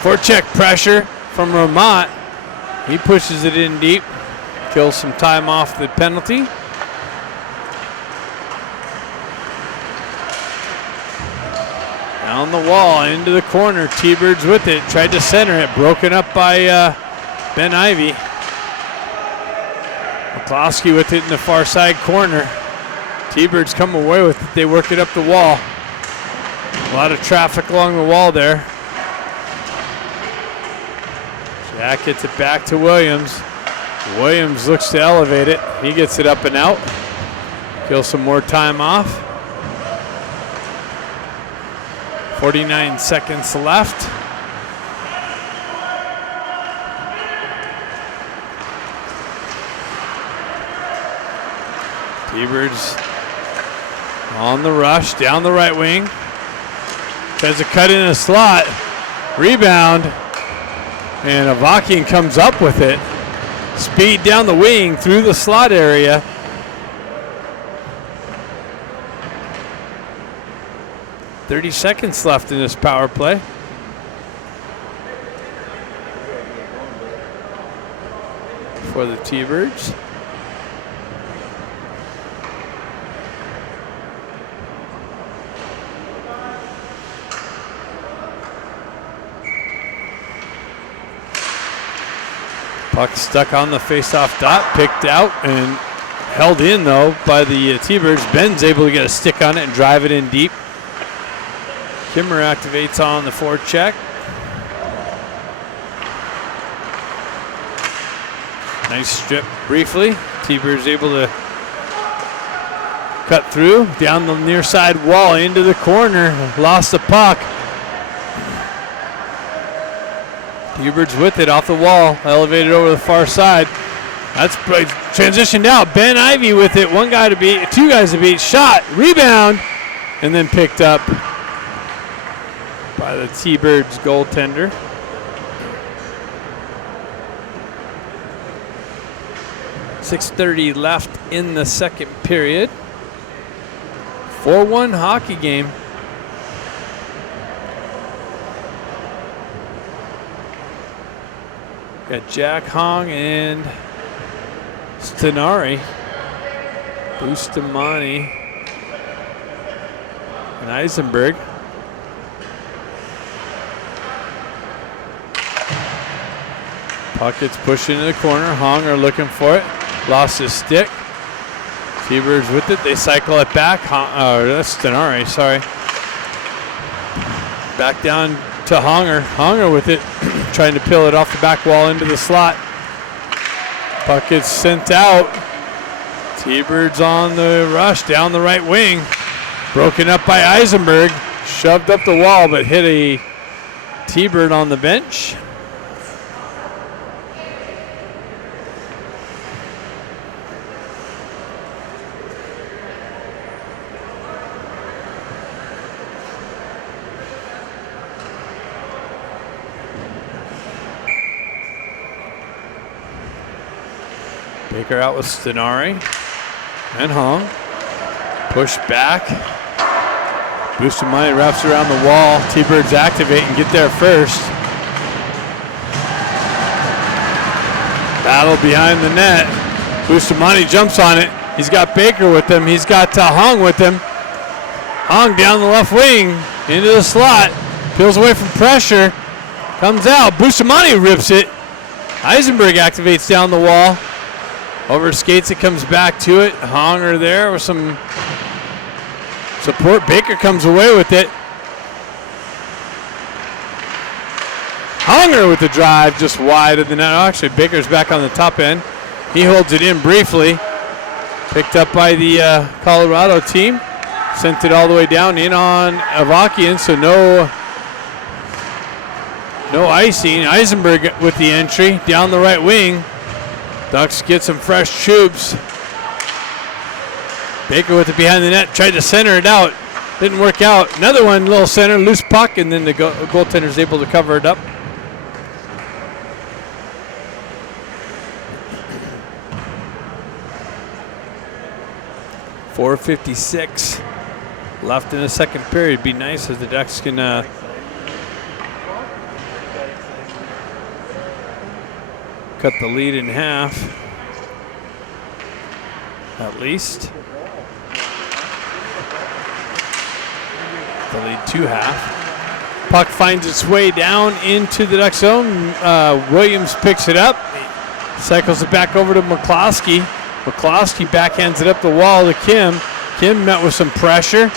forecheck pressure from Ramat. He pushes it in deep, kills some time off the penalty. Down the wall, into the corner. T-Birds with it. Tried to center it. Broken up by Ben Ivy. McCloskey with it in the far side corner. T-Birds come away with it. They work it up the wall. A lot of traffic along the wall there. Jack gets it back to Williams. Williams looks to elevate it. He gets it up and out. Kills some more time off. 49 seconds left. T-Birds on the rush, down the right wing. Tries to cut in a slot. Rebound. And Avakian comes up with it. Speed down the wing through the slot area. .30 seconds left in this power play. For the T-Birds. Puck stuck on the face-off dot, picked out and held in though by the T-Birds. Ben's able to get a stick on it and drive it in deep. Kimmer activates on the forecheck. Nice strip briefly. T-Birds able to cut through down the near side wall into the corner. Lost the puck. T-Birds with it off the wall. Elevated over the far side. That's transitioned out. Ben Ivy with it. One guy to beat, two guys to beat. Shot, rebound, and then picked up by the T-Birds goaltender. .6:30 left in the second period. 4-1 hockey game. Got Jack Hong and Stenari. Bustamante and Eisenberg. Puck gets pushed into the corner. Honger looking for it. Lost his stick. T-Birds with it. They cycle it back. That's Stenari, sorry. Back down to Honger. Honger with it. Trying to peel it off the back wall into the slot. Puck gets sent out. T-Birds on the rush down the right wing. Broken up by Eisenberg. Shoved up the wall but hit a T-Bird on the bench. Baker out with Stenari and Hong. Push back. Bustamante wraps around the wall. T-Birds activate and get there first. Battle behind the net. Bustamante jumps on it. He's got Baker with him. He's got Hong with him. Hong down the left wing into the slot. Peels away from pressure. Comes out. Bustamante rips it. Eisenberg activates down the wall. Over skates it, comes back to it. Honger there with some support. Baker comes away with it. Honger with the drive just wide of the net. Oh, actually, Baker's back on the top end. He holds it in briefly. Picked up by the Colorado team. Sent it all the way down in on Avakian, so no icing. Eisenberg with the entry down the right wing. Ducks get some fresh tubes. Baker with it behind the net, tried to center it out. Didn't work out. Another one, little center, loose puck, and then the goaltender's able to cover it up. .456 left in the second period. Be nice if the Ducks can cut the lead in half, at least. The lead to half. Puck finds its way down into the Duck zone. Williams picks it up, cycles it back over to McCloskey. McCloskey backhands it up the wall to Kim. Kim met with some pressure.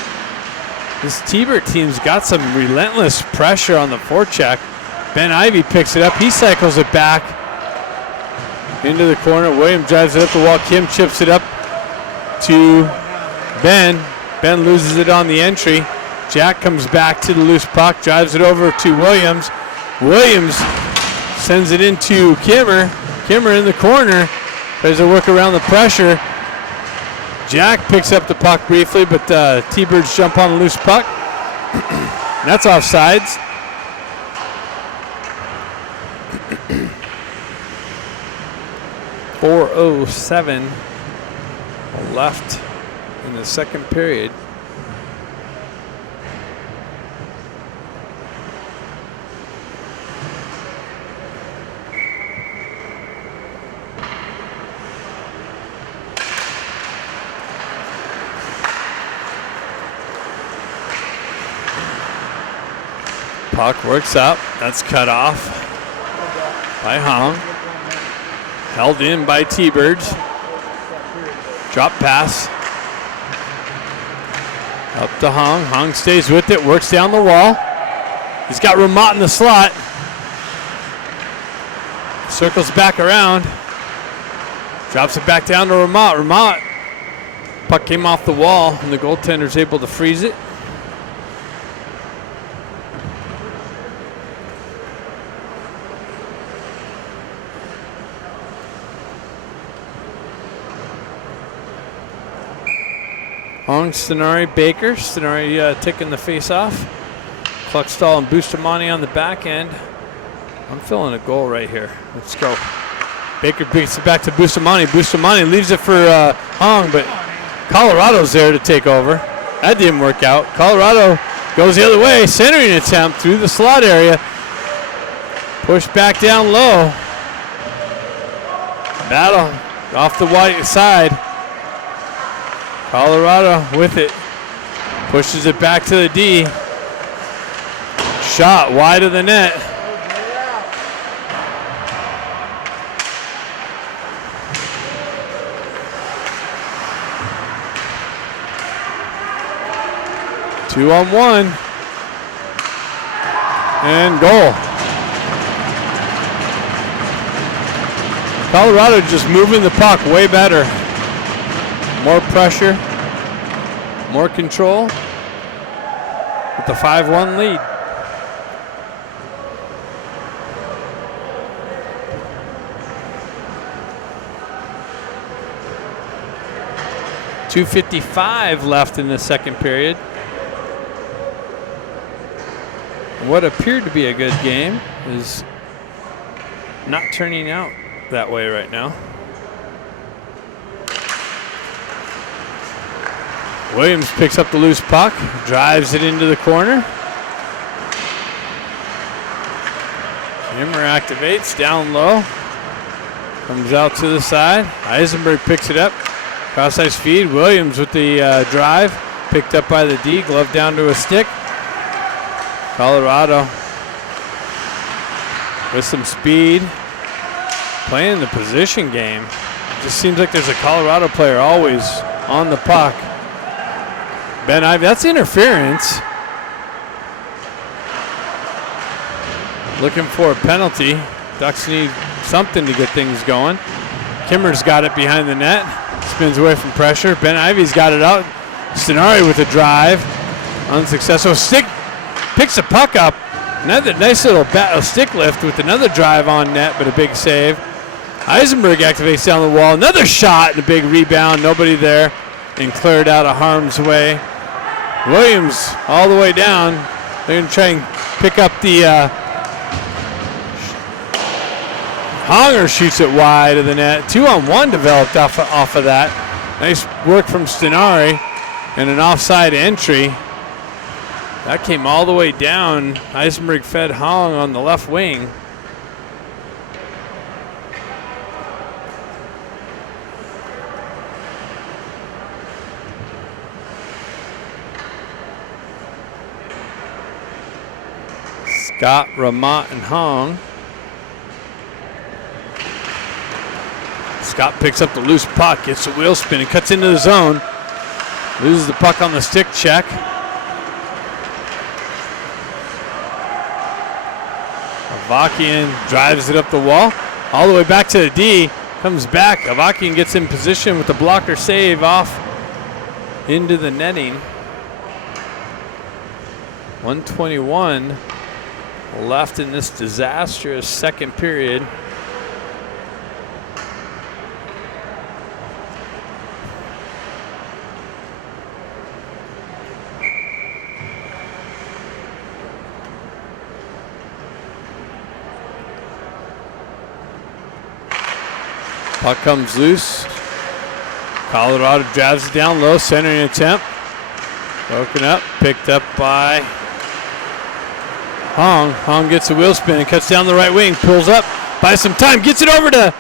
This T-Bird team's got some relentless pressure on the forecheck. Ben Ivy picks it up. He cycles it back into the corner. Williams drives it up the wall. Kim chips it up to Ben. Ben loses it on the entry. Jack comes back to the loose puck, drives it over to Williams. Williams sends it into Kimmer. Kimmer in the corner, tries to work around the pressure. Jack picks up the puck briefly, but T-Birds jump on the loose puck. That's offsides. .407 left in the second period. Puck works up. That's cut off by Hong. Held in by T-Birds. Drop pass. Up to Hong. Hong stays with it, works down the wall. He's got Ramat in the slot. Circles back around. Drops it back down to Ramat. Ramat. Puck came off the wall, and the goaltender's able to freeze it. Hong, Stenari, Baker. Stenari taking the face off. Cluckstall and Bustamante on the back end. I'm feeling a goal right here. Let's go. Baker beats it back to Bustamante. Bustamante leaves it for Hong, but Colorado's there to take over. That didn't work out. Colorado goes the other way. Centering attempt through the slot area. Pushed back down low. Battle off the white side. Colorado with it. Pushes it back to the D. Shot wide of the net. Two on one. And goal. Colorado just moving the puck way better. More pressure, more control with the 5-1 lead. .255 left in the second period. What appeared to be a good game is not turning out that way right now. Williams picks up the loose puck, drives it into the corner. Kimmer activates down low. Comes out to the side. Eisenberg picks it up. Cross-ice feed. Williams with the drive. Picked up by the D. Glove down to a stick. Colorado with some speed. Playing the position game. It just seems like there's a Colorado player always on the puck. Ben Ivy, that's interference. Looking for a penalty. Ducks need something to get things going. Kimmer's got it behind the net. Spins away from pressure. Ben Ivy's got it out. Stenari with a drive. Unsuccessful. Stick picks the puck up. Another nice little stick lift with another drive on net, but a big save. Eisenberg activates down the wall. Another shot and a big rebound. Nobody there. And cleared out of harm's way. Williams all the way down. They're going to try and pick up the Honger shoots it wide of the net. 2-on-1 developed off of that. Nice work from Stenari and an offside entry. That came all the way down. Eisenberg fed Hong on the left wing. Scott, Ramat, and Hong. Scott picks up the loose puck, gets a wheel spin, and cuts into the zone. Loses the puck on the stick check. Avakian drives it up the wall, all the way back to the D. Comes back. Avakian gets in position with the blocker save off into the netting. 1:21 left in this disastrous second period. Puck comes loose. Colorado drives it down low, centering attempt. Broken up, picked up by Hong. Hong gets a wheel spin and cuts down the right wing, pulls up, buys some time, gets it over to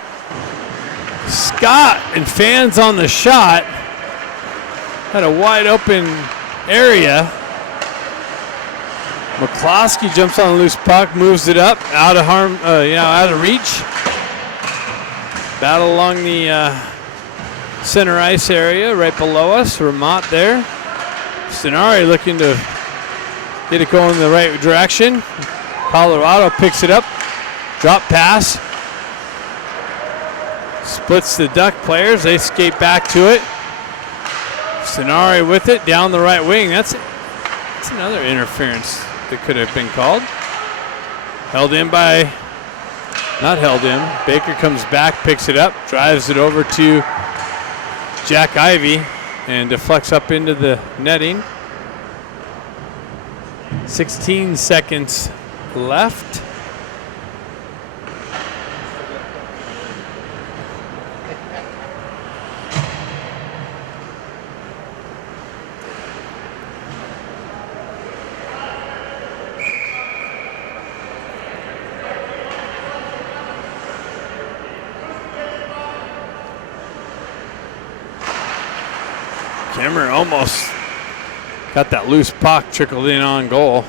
Scott, and fans on the shot. Had a wide open area. McCloskey jumps on a loose puck, moves it up, out of harm, out of reach. Battle along the center ice area right below us. Ramat there. Stenari looking to get it going in the right direction. Colorado picks it up. Drop pass. Splits the Duck players. They skate back to it. Stenari with it down the right wing. That's another interference that could have been called. Held in by... Not held in. Baker comes back, picks it up, drives it over to Jack Ivey, and deflects up into the netting. 16 seconds left. Kimmer almost got that loose puck trickled in on goal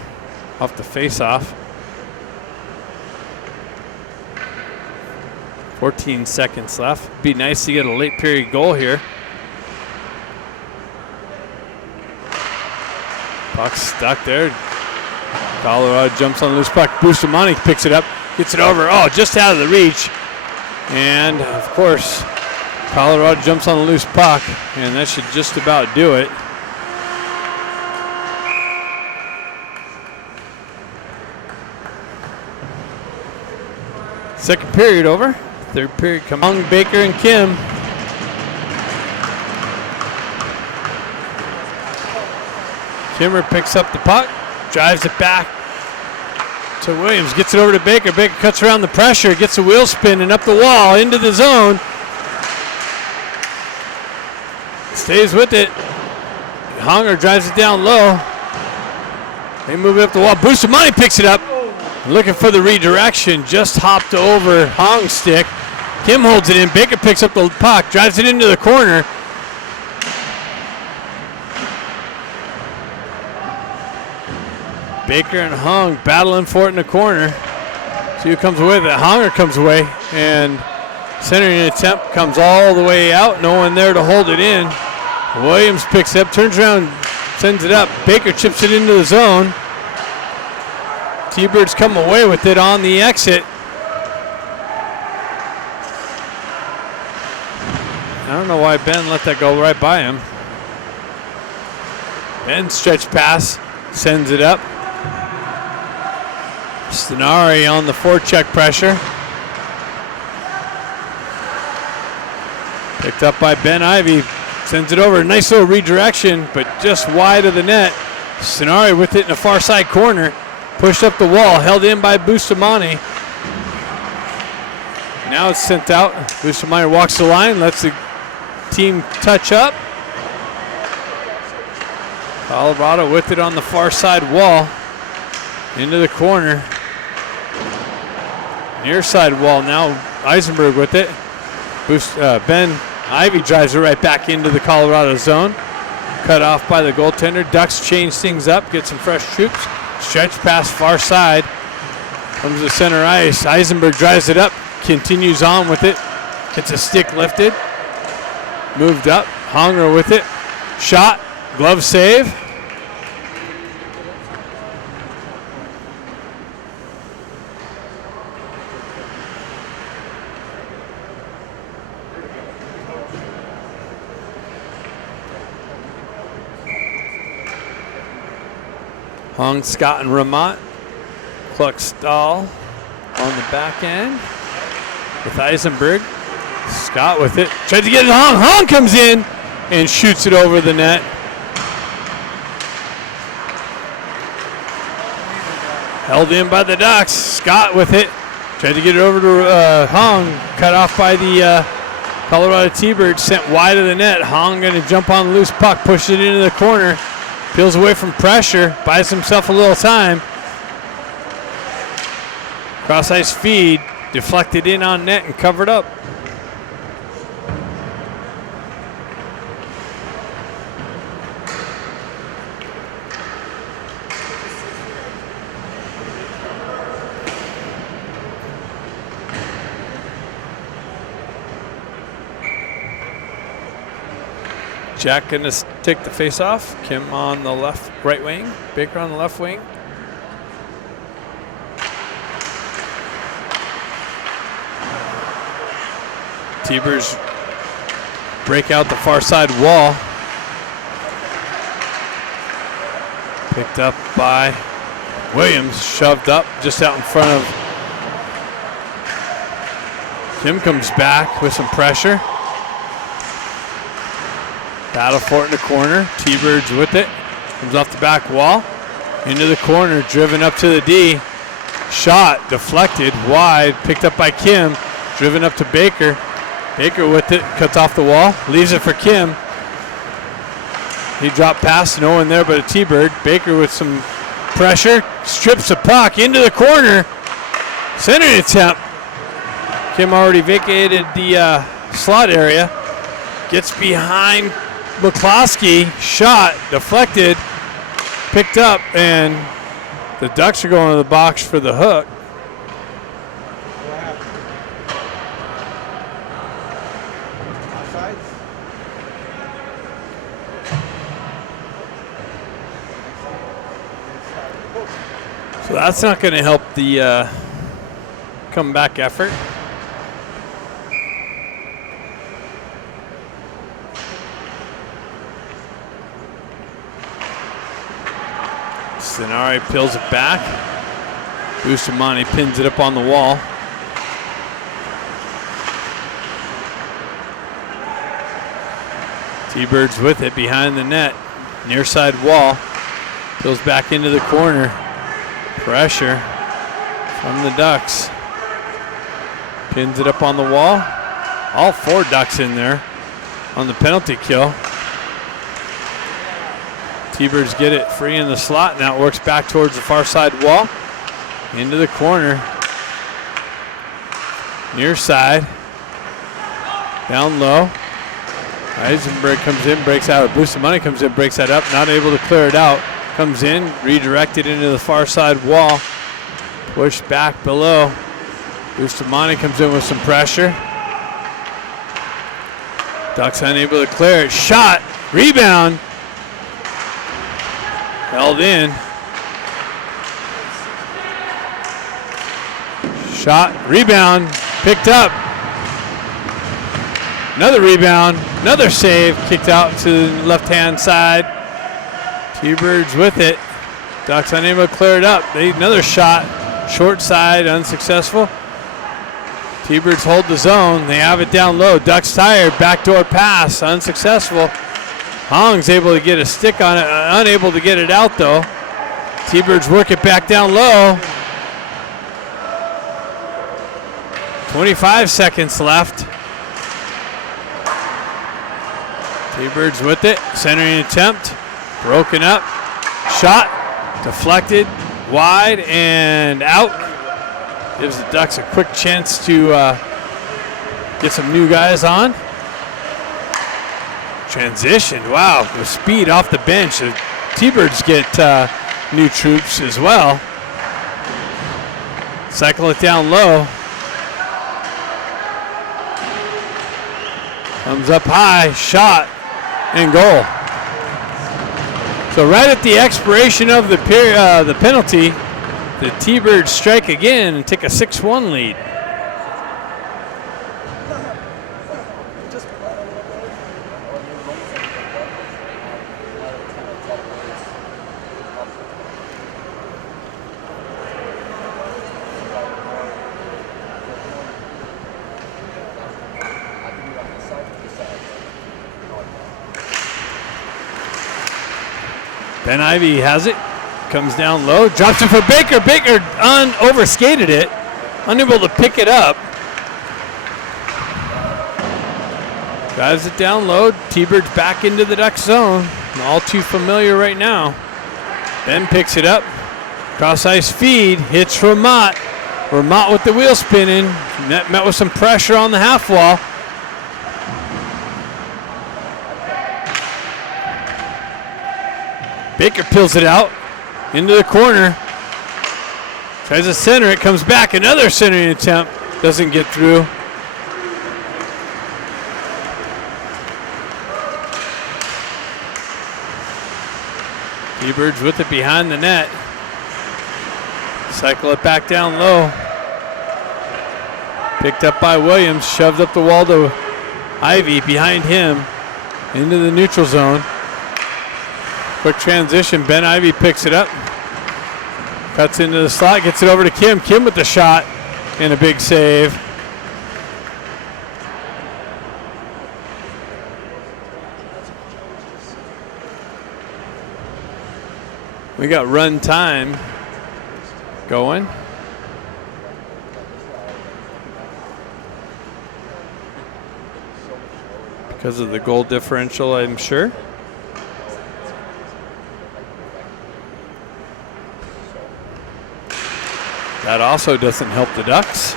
off the face-off. 14 seconds left. Be nice to get a late period goal here. Puck stuck there. Colorado jumps on the loose puck. Bustamante picks it up, gets it over. Oh, just out of the reach. And of course, Colorado jumps on the loose puck, and that should just about do it. Second period over. Third period comes on. Baker and Kim. Kimmer picks up the puck, drives it back to Williams, gets it over to Baker. Baker cuts around the pressure, gets a wheel spin and up the wall into the zone. Stays with it. Honger drives it down low. They move it up the wall. Bustamante picks it up. Looking for the redirection. Just hopped over Hong's stick. Kim holds it in. Baker picks up the puck. Drives it into the corner. Baker and Hong battling for it in the corner. See who comes away with it. Honger comes away. And centering attempt comes all the way out. No one there to hold it in. Williams picks it up, turns around, sends it up. Baker chips it into the zone. T-Birds come away with it on the exit. I don't know why Ben let that go right by him. Ben stretch pass, sends it up. Stenari on the forecheck pressure. Picked up by Ben Ivey. Sends it over. Nice little redirection, but just wide of the net. Stenari with it in the far side corner. Pushed up the wall. Held in by Bustamante. Now it's sent out. Bustamante walks the line. Lets the team touch up. Colorado with it on the far side wall. Into the corner. Near side wall now. Eisenberg with it. Ben Ivey drives it right back into the Colorado zone. Cut off by the goaltender. Ducks change things up, get some fresh troops. Stretch pass far side. Comes to center ice. Eisenberg drives it up, continues on with it. Gets a stick lifted. Moved up. Honger with it. Shot. Glove save. Hong, Scott, and Ramont. Kluckstahl on the back end with Eisenberg. Scott with it. Tries to get it Hong. Hong comes in and shoots it over the net. Held in by the Ducks. Scott with it. Tried to get it over to Hong. Cut off by the Colorado T-Birds. Sent wide of the net. Hong going to jump on the loose puck. Push it into the corner. Peels away from pressure. Buys himself a little time. Cross ice feed. Deflected in on net and covered up. Jack going to take the face off. Kim on the right wing. Baker on the left wing. T-Birds break out the far side wall. Picked up by Williams. Shoved up just out in front of. Kim comes back with some pressure. Battle for it in the corner. T-Birds with it. Comes off the back wall. Into the corner. Driven up to the D. Shot. Deflected. Wide. Picked up by Kim. Driven up to Baker. Baker with it. Cuts off the wall. Leaves it for Kim. He dropped past. No one there but a T-Bird. Baker with some pressure. Strips the puck into the corner. Centering attempt. Kim already vacated the slot area. Gets behind McCloskey, shot, deflected, picked up, and the Ducks are going to the box for the hook. So that's not going to help the comeback effort. Stenari peels it back. Bustamante pins it up on the wall. T-Birds with it behind the net. Near side wall. Peels back into the corner. Pressure from the Ducks. Pins it up on the wall. All four Ducks in there on the penalty kill. T-Birds get it free in the slot. Now it works back towards the far side wall. Into the corner. Near side. Down low. Eisenberg comes in, breaks out. Bustamante comes in, breaks that up. Not able to clear it out. Comes in, redirected into the far side wall. Pushed back below. Bustamante comes in with some pressure. Ducks unable to clear it. Shot. Rebound. Held in. Shot, rebound, picked up. Another rebound, another save, kicked out to the left-hand side. T-Birds with it. Ducks unable to clear it up. Another shot, short side, unsuccessful. T-Birds hold the zone. They have it down low. Ducks tired, backdoor pass, unsuccessful. Hong's able to get a stick on it, unable to get it out though. T-Birds work it back down low. 25 seconds left. T-Birds with it, centering attempt, broken up, shot, deflected, wide and out. Gives the Ducks a quick chance to get some new guys on. Transition, wow, with speed off the bench. The T-Birds get new troops as well. Cycle it down low. Comes up high, shot, and goal. So right at the expiration of the penalty, the T-Birds strike again and take a 6-1 lead. Ben Ivy has it, comes down low, drops it for Baker. Baker overskated it, unable to pick it up. Drives it down low, T-Birds back into the Duck zone. All too familiar right now. Ben picks it up, cross ice feed, hits Ramat. Ramat with the wheel spinning, met with some pressure on the half wall. Baker peels it out into the corner. Tries to center it, comes back. Another centering attempt. Doesn't get through. T-Birds with it behind the net. Cycle it back down low. Picked up by Williams. Shoved up the wall to Ivy behind him into the neutral zone. Quick transition, Ben Ivy picks it up. Cuts into the slot, gets it over to Kim. Kim with the shot and a big save. We got run time going. Because of the goal differential, I'm sure. That also doesn't help the Ducks.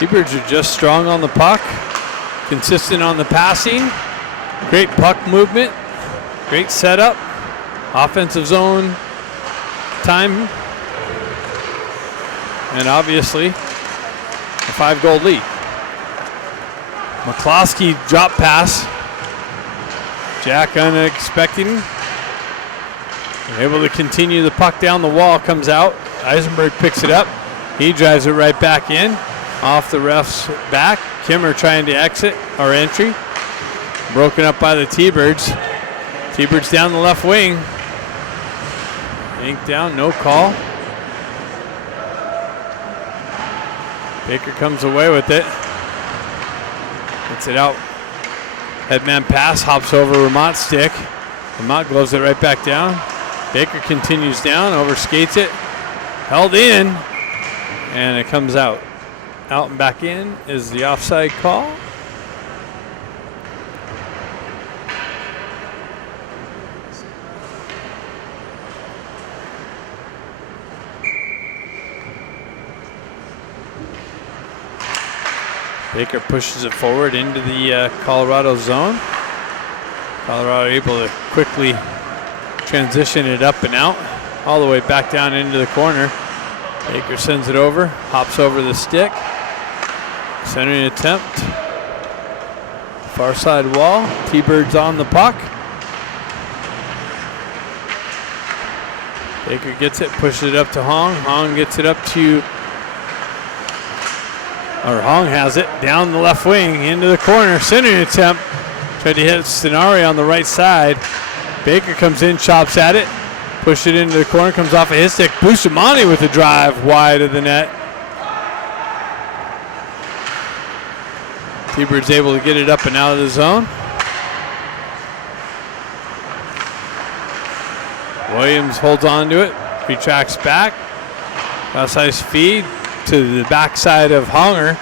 T-Birds are just strong on the puck, consistent on the passing, great puck movement, great setup, offensive zone time, and obviously a 5-goal lead. McCloskey drop pass. Jack unexpected. Able to continue the puck down the wall, comes out. Eisenberg picks it up. He drives it right back in. Off the ref's back. Kimmer trying to exit or entry. Broken up by the T-Birds. T-Birds down the left wing. Yanked down, no call. Baker comes away with it. Gets it out. Headman pass, hops over Ramat's stick. Ramat gloves it right back down. Baker continues down, overskates it. Held in, and it comes out. Out and back in is the offside call. Baker pushes it forward into the Colorado zone. Colorado able to quickly transition it up and out, all the way back down into the corner. Baker sends it over, hops over the stick. Centering attempt. Far side wall. T-Birds on the puck. Baker gets it, pushes it up to Hong. Hong gets it up to, or Hong has it, down the left wing, into the corner. Centering attempt. Tried to hit Stenari on the right side. Baker comes in, chops at it. Pushed it into the corner, comes off of his stick. Bustamante with the drive wide of the net. T-Birds able to get it up and out of the zone. Williams holds on to it, retracts back. Outside feed to the backside of Honger.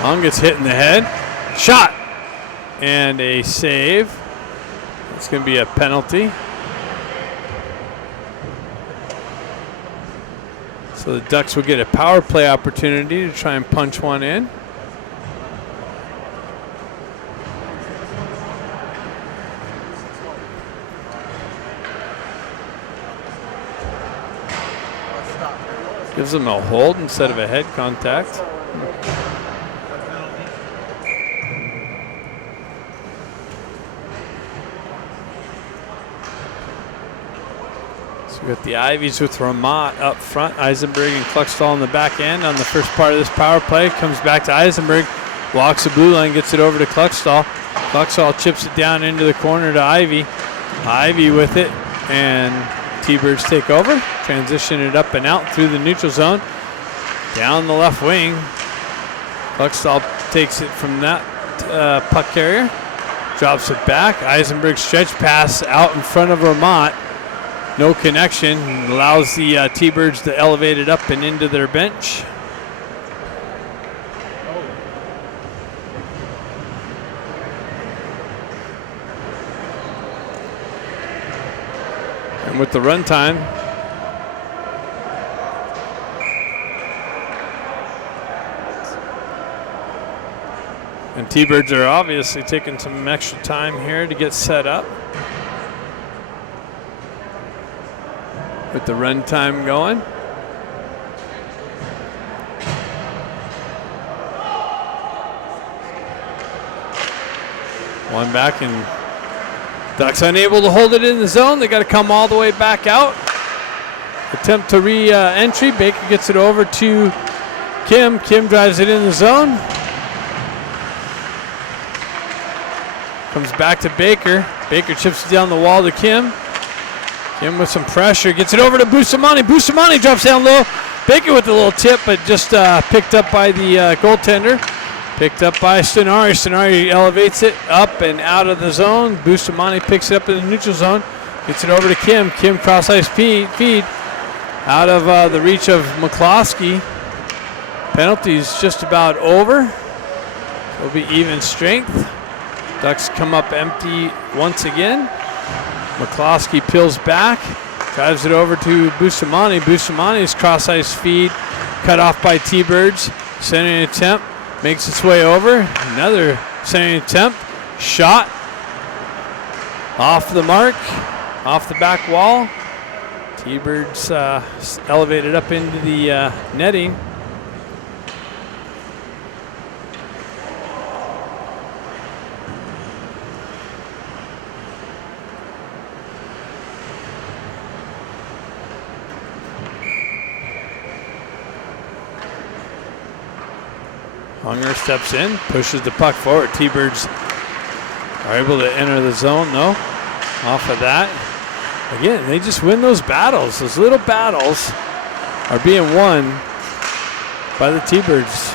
Hong gets hit in the head. Shot! And a save. It's going to be a penalty. So the Ducks will get a power play opportunity to try and punch one in. Gives them a hold instead of a head contact. So we got the Ivies with Ramat up front, Eisenberg and Kluckstall in the back end on the first part of this power play. Comes back to Eisenberg, walks the blue line, gets it over to Kluckstall. Kluckstall chips it down into the corner to Ivy. Ivy with it, and T-Birds take over. Transition it up and out through the neutral zone. Down the left wing. Kluckstall takes it from that puck carrier. Drops it back. Eisenberg stretch pass out in front of Ramat. No connection. Allows the T-Birds to elevate it up and into their bench. And with the run time, and T-Birds are obviously taking some extra time here to get set up. With the run time going. One back, and Ducks unable to hold it in the zone. They got to come all the way back out. Attempt to re-entry. Baker gets it over to Kim. Kim drives it in the zone. Comes back to Baker. Baker chips it down the wall to Kim. Kim with some pressure. Gets it over to Bustamante. Bustamante drops down low. Baker with a little tip, but just picked up by the goaltender. Picked up by Stenari. Stenari elevates it up and out of the zone. Bustamante picks it up in the neutral zone. Gets it over to Kim. Kim cross-ice feed. Out of the reach of McCloskey. Penalty's just about over. It'll be even strength. Ducks come up empty once again. McCloskey peels back, drives it over to Bustamante. Bustamante's cross-ice feed cut off by T-Birds. Centering attempt makes its way over. Another centering attempt. Shot off the mark, off the back wall. T-Birds elevated up into the netting. Hunger steps in, pushes the puck forward. T-Birds are able to enter the zone. No, off of that. Again, they just win those battles. Those little battles are being won by the T-Birds.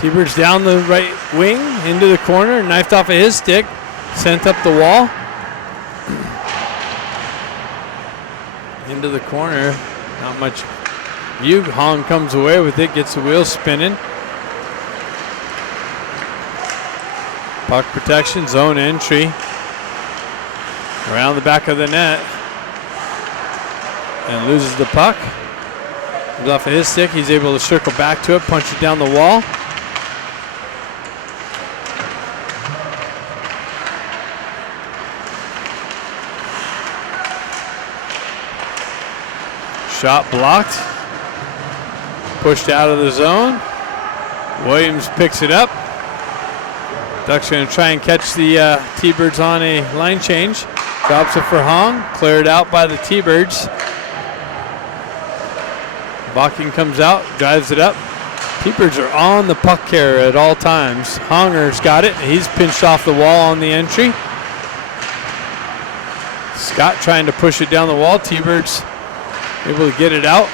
T-Birds down the right wing into the corner, knifed off of his stick, sent up the wall. Into the corner, not much view. Hong comes away with it, gets the wheels spinning. Puck protection, zone entry. Around the back of the net. And loses the puck. Comes off of his stick. He's able to circle back to it, punch it down the wall. Shot blocked. Pushed out of the zone. Williams picks it up. Ducks going to try and catch the T-Birds on a line change. Drops it for Hong. Cleared out by the T-Birds. Bakken comes out, drives it up. T-Birds are on the puck carrier at all times. Honger's got it. He's pinched off the wall on the entry. Scott trying to push it down the wall. T-Birds able to get it out.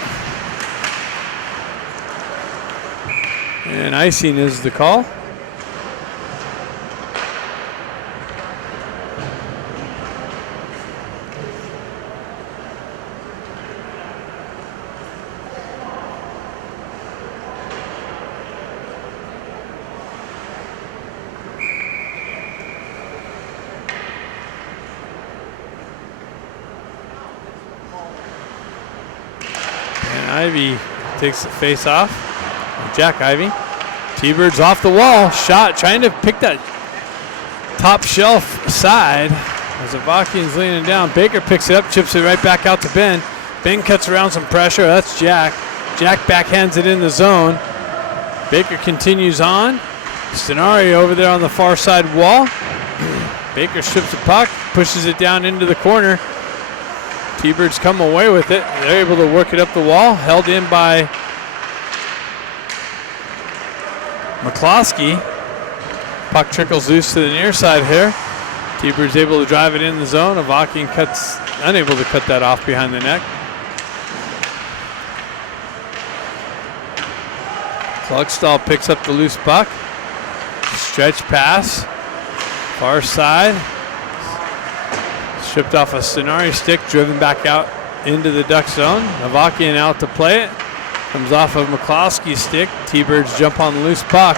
And icing is the call. Ivy takes the face off. Jack Ivy. T-Birds off the wall. Shot, trying to pick that top shelf side. As Avakian's leaning down. Baker picks it up, chips it right back out to Ben. Ben cuts around some pressure. That's Jack. Jack backhands it in the zone. Baker continues on. Stenari over there on the far side wall. Baker strips the puck, pushes it down into the corner. T-Birds come away with it. They're able to work it up the wall. Held in by McCloskey. Puck trickles loose to the near side here. T-Birds able to drive it in the zone. Avakian unable to cut that off behind the neck. Klugstall picks up the loose puck. Stretch pass. Far side. Stripped off a Stenari stick, driven back out into the Duck zone. Avakian out to play it. Comes off of McCloskey's stick. T-Birds jump on the loose puck.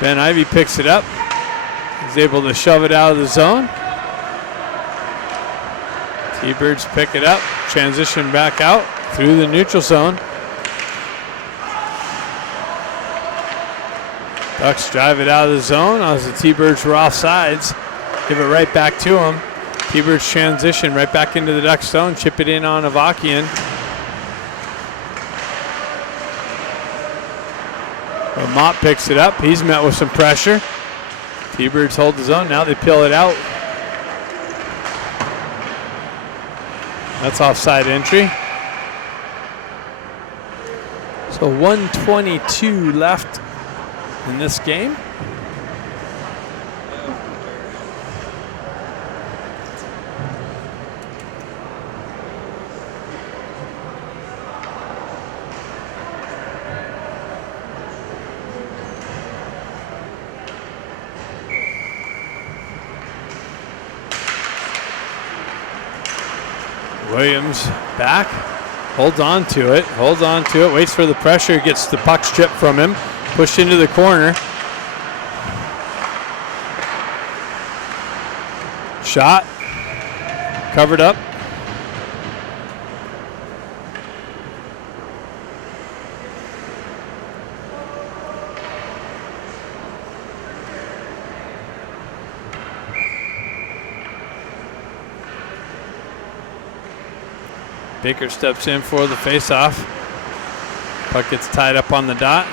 Ben Ivy picks it up. He's able to shove it out of the zone. T-Birds pick it up. Transition back out through the neutral zone. Ducks drive it out of the zone as the T-Birds were off sides. Give it right back to them. T-Birds transition right back into the Duck zone. Chip it in on Avakian. Mott picks it up. He's met with some pressure. T-Birds hold the zone. Now they peel it out. That's offside entry. So 1:22 left in this game. Williams back, holds on to it, waits for the pressure, gets the puck stripped from him, pushed into the corner. Shot, covered up. Baker steps in for the face-off. Puck gets tied up on the dot.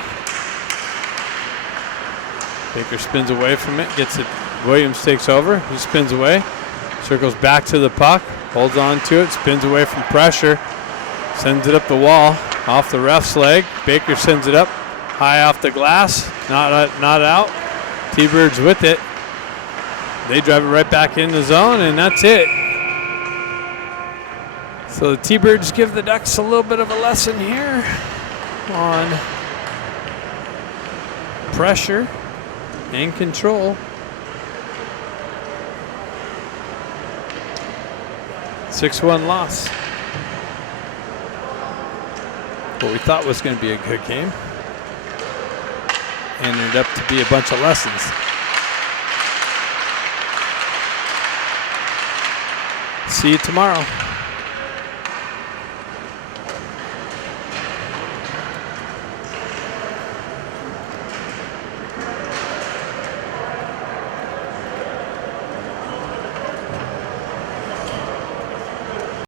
Baker spins away from it, gets it. Williams takes over. He spins away, circles back to the puck, holds on to it, spins away from pressure, sends it up the wall, off the ref's leg. Baker sends it up, high off the glass, not out. T-Birds with it. They drive it right back in the zone, and that's it. So the T-Birds give the Ducks a little bit of a lesson here on pressure and control. 6-1 loss. What we thought was going to be a good game ended up to be a bunch of lessons. See you tomorrow.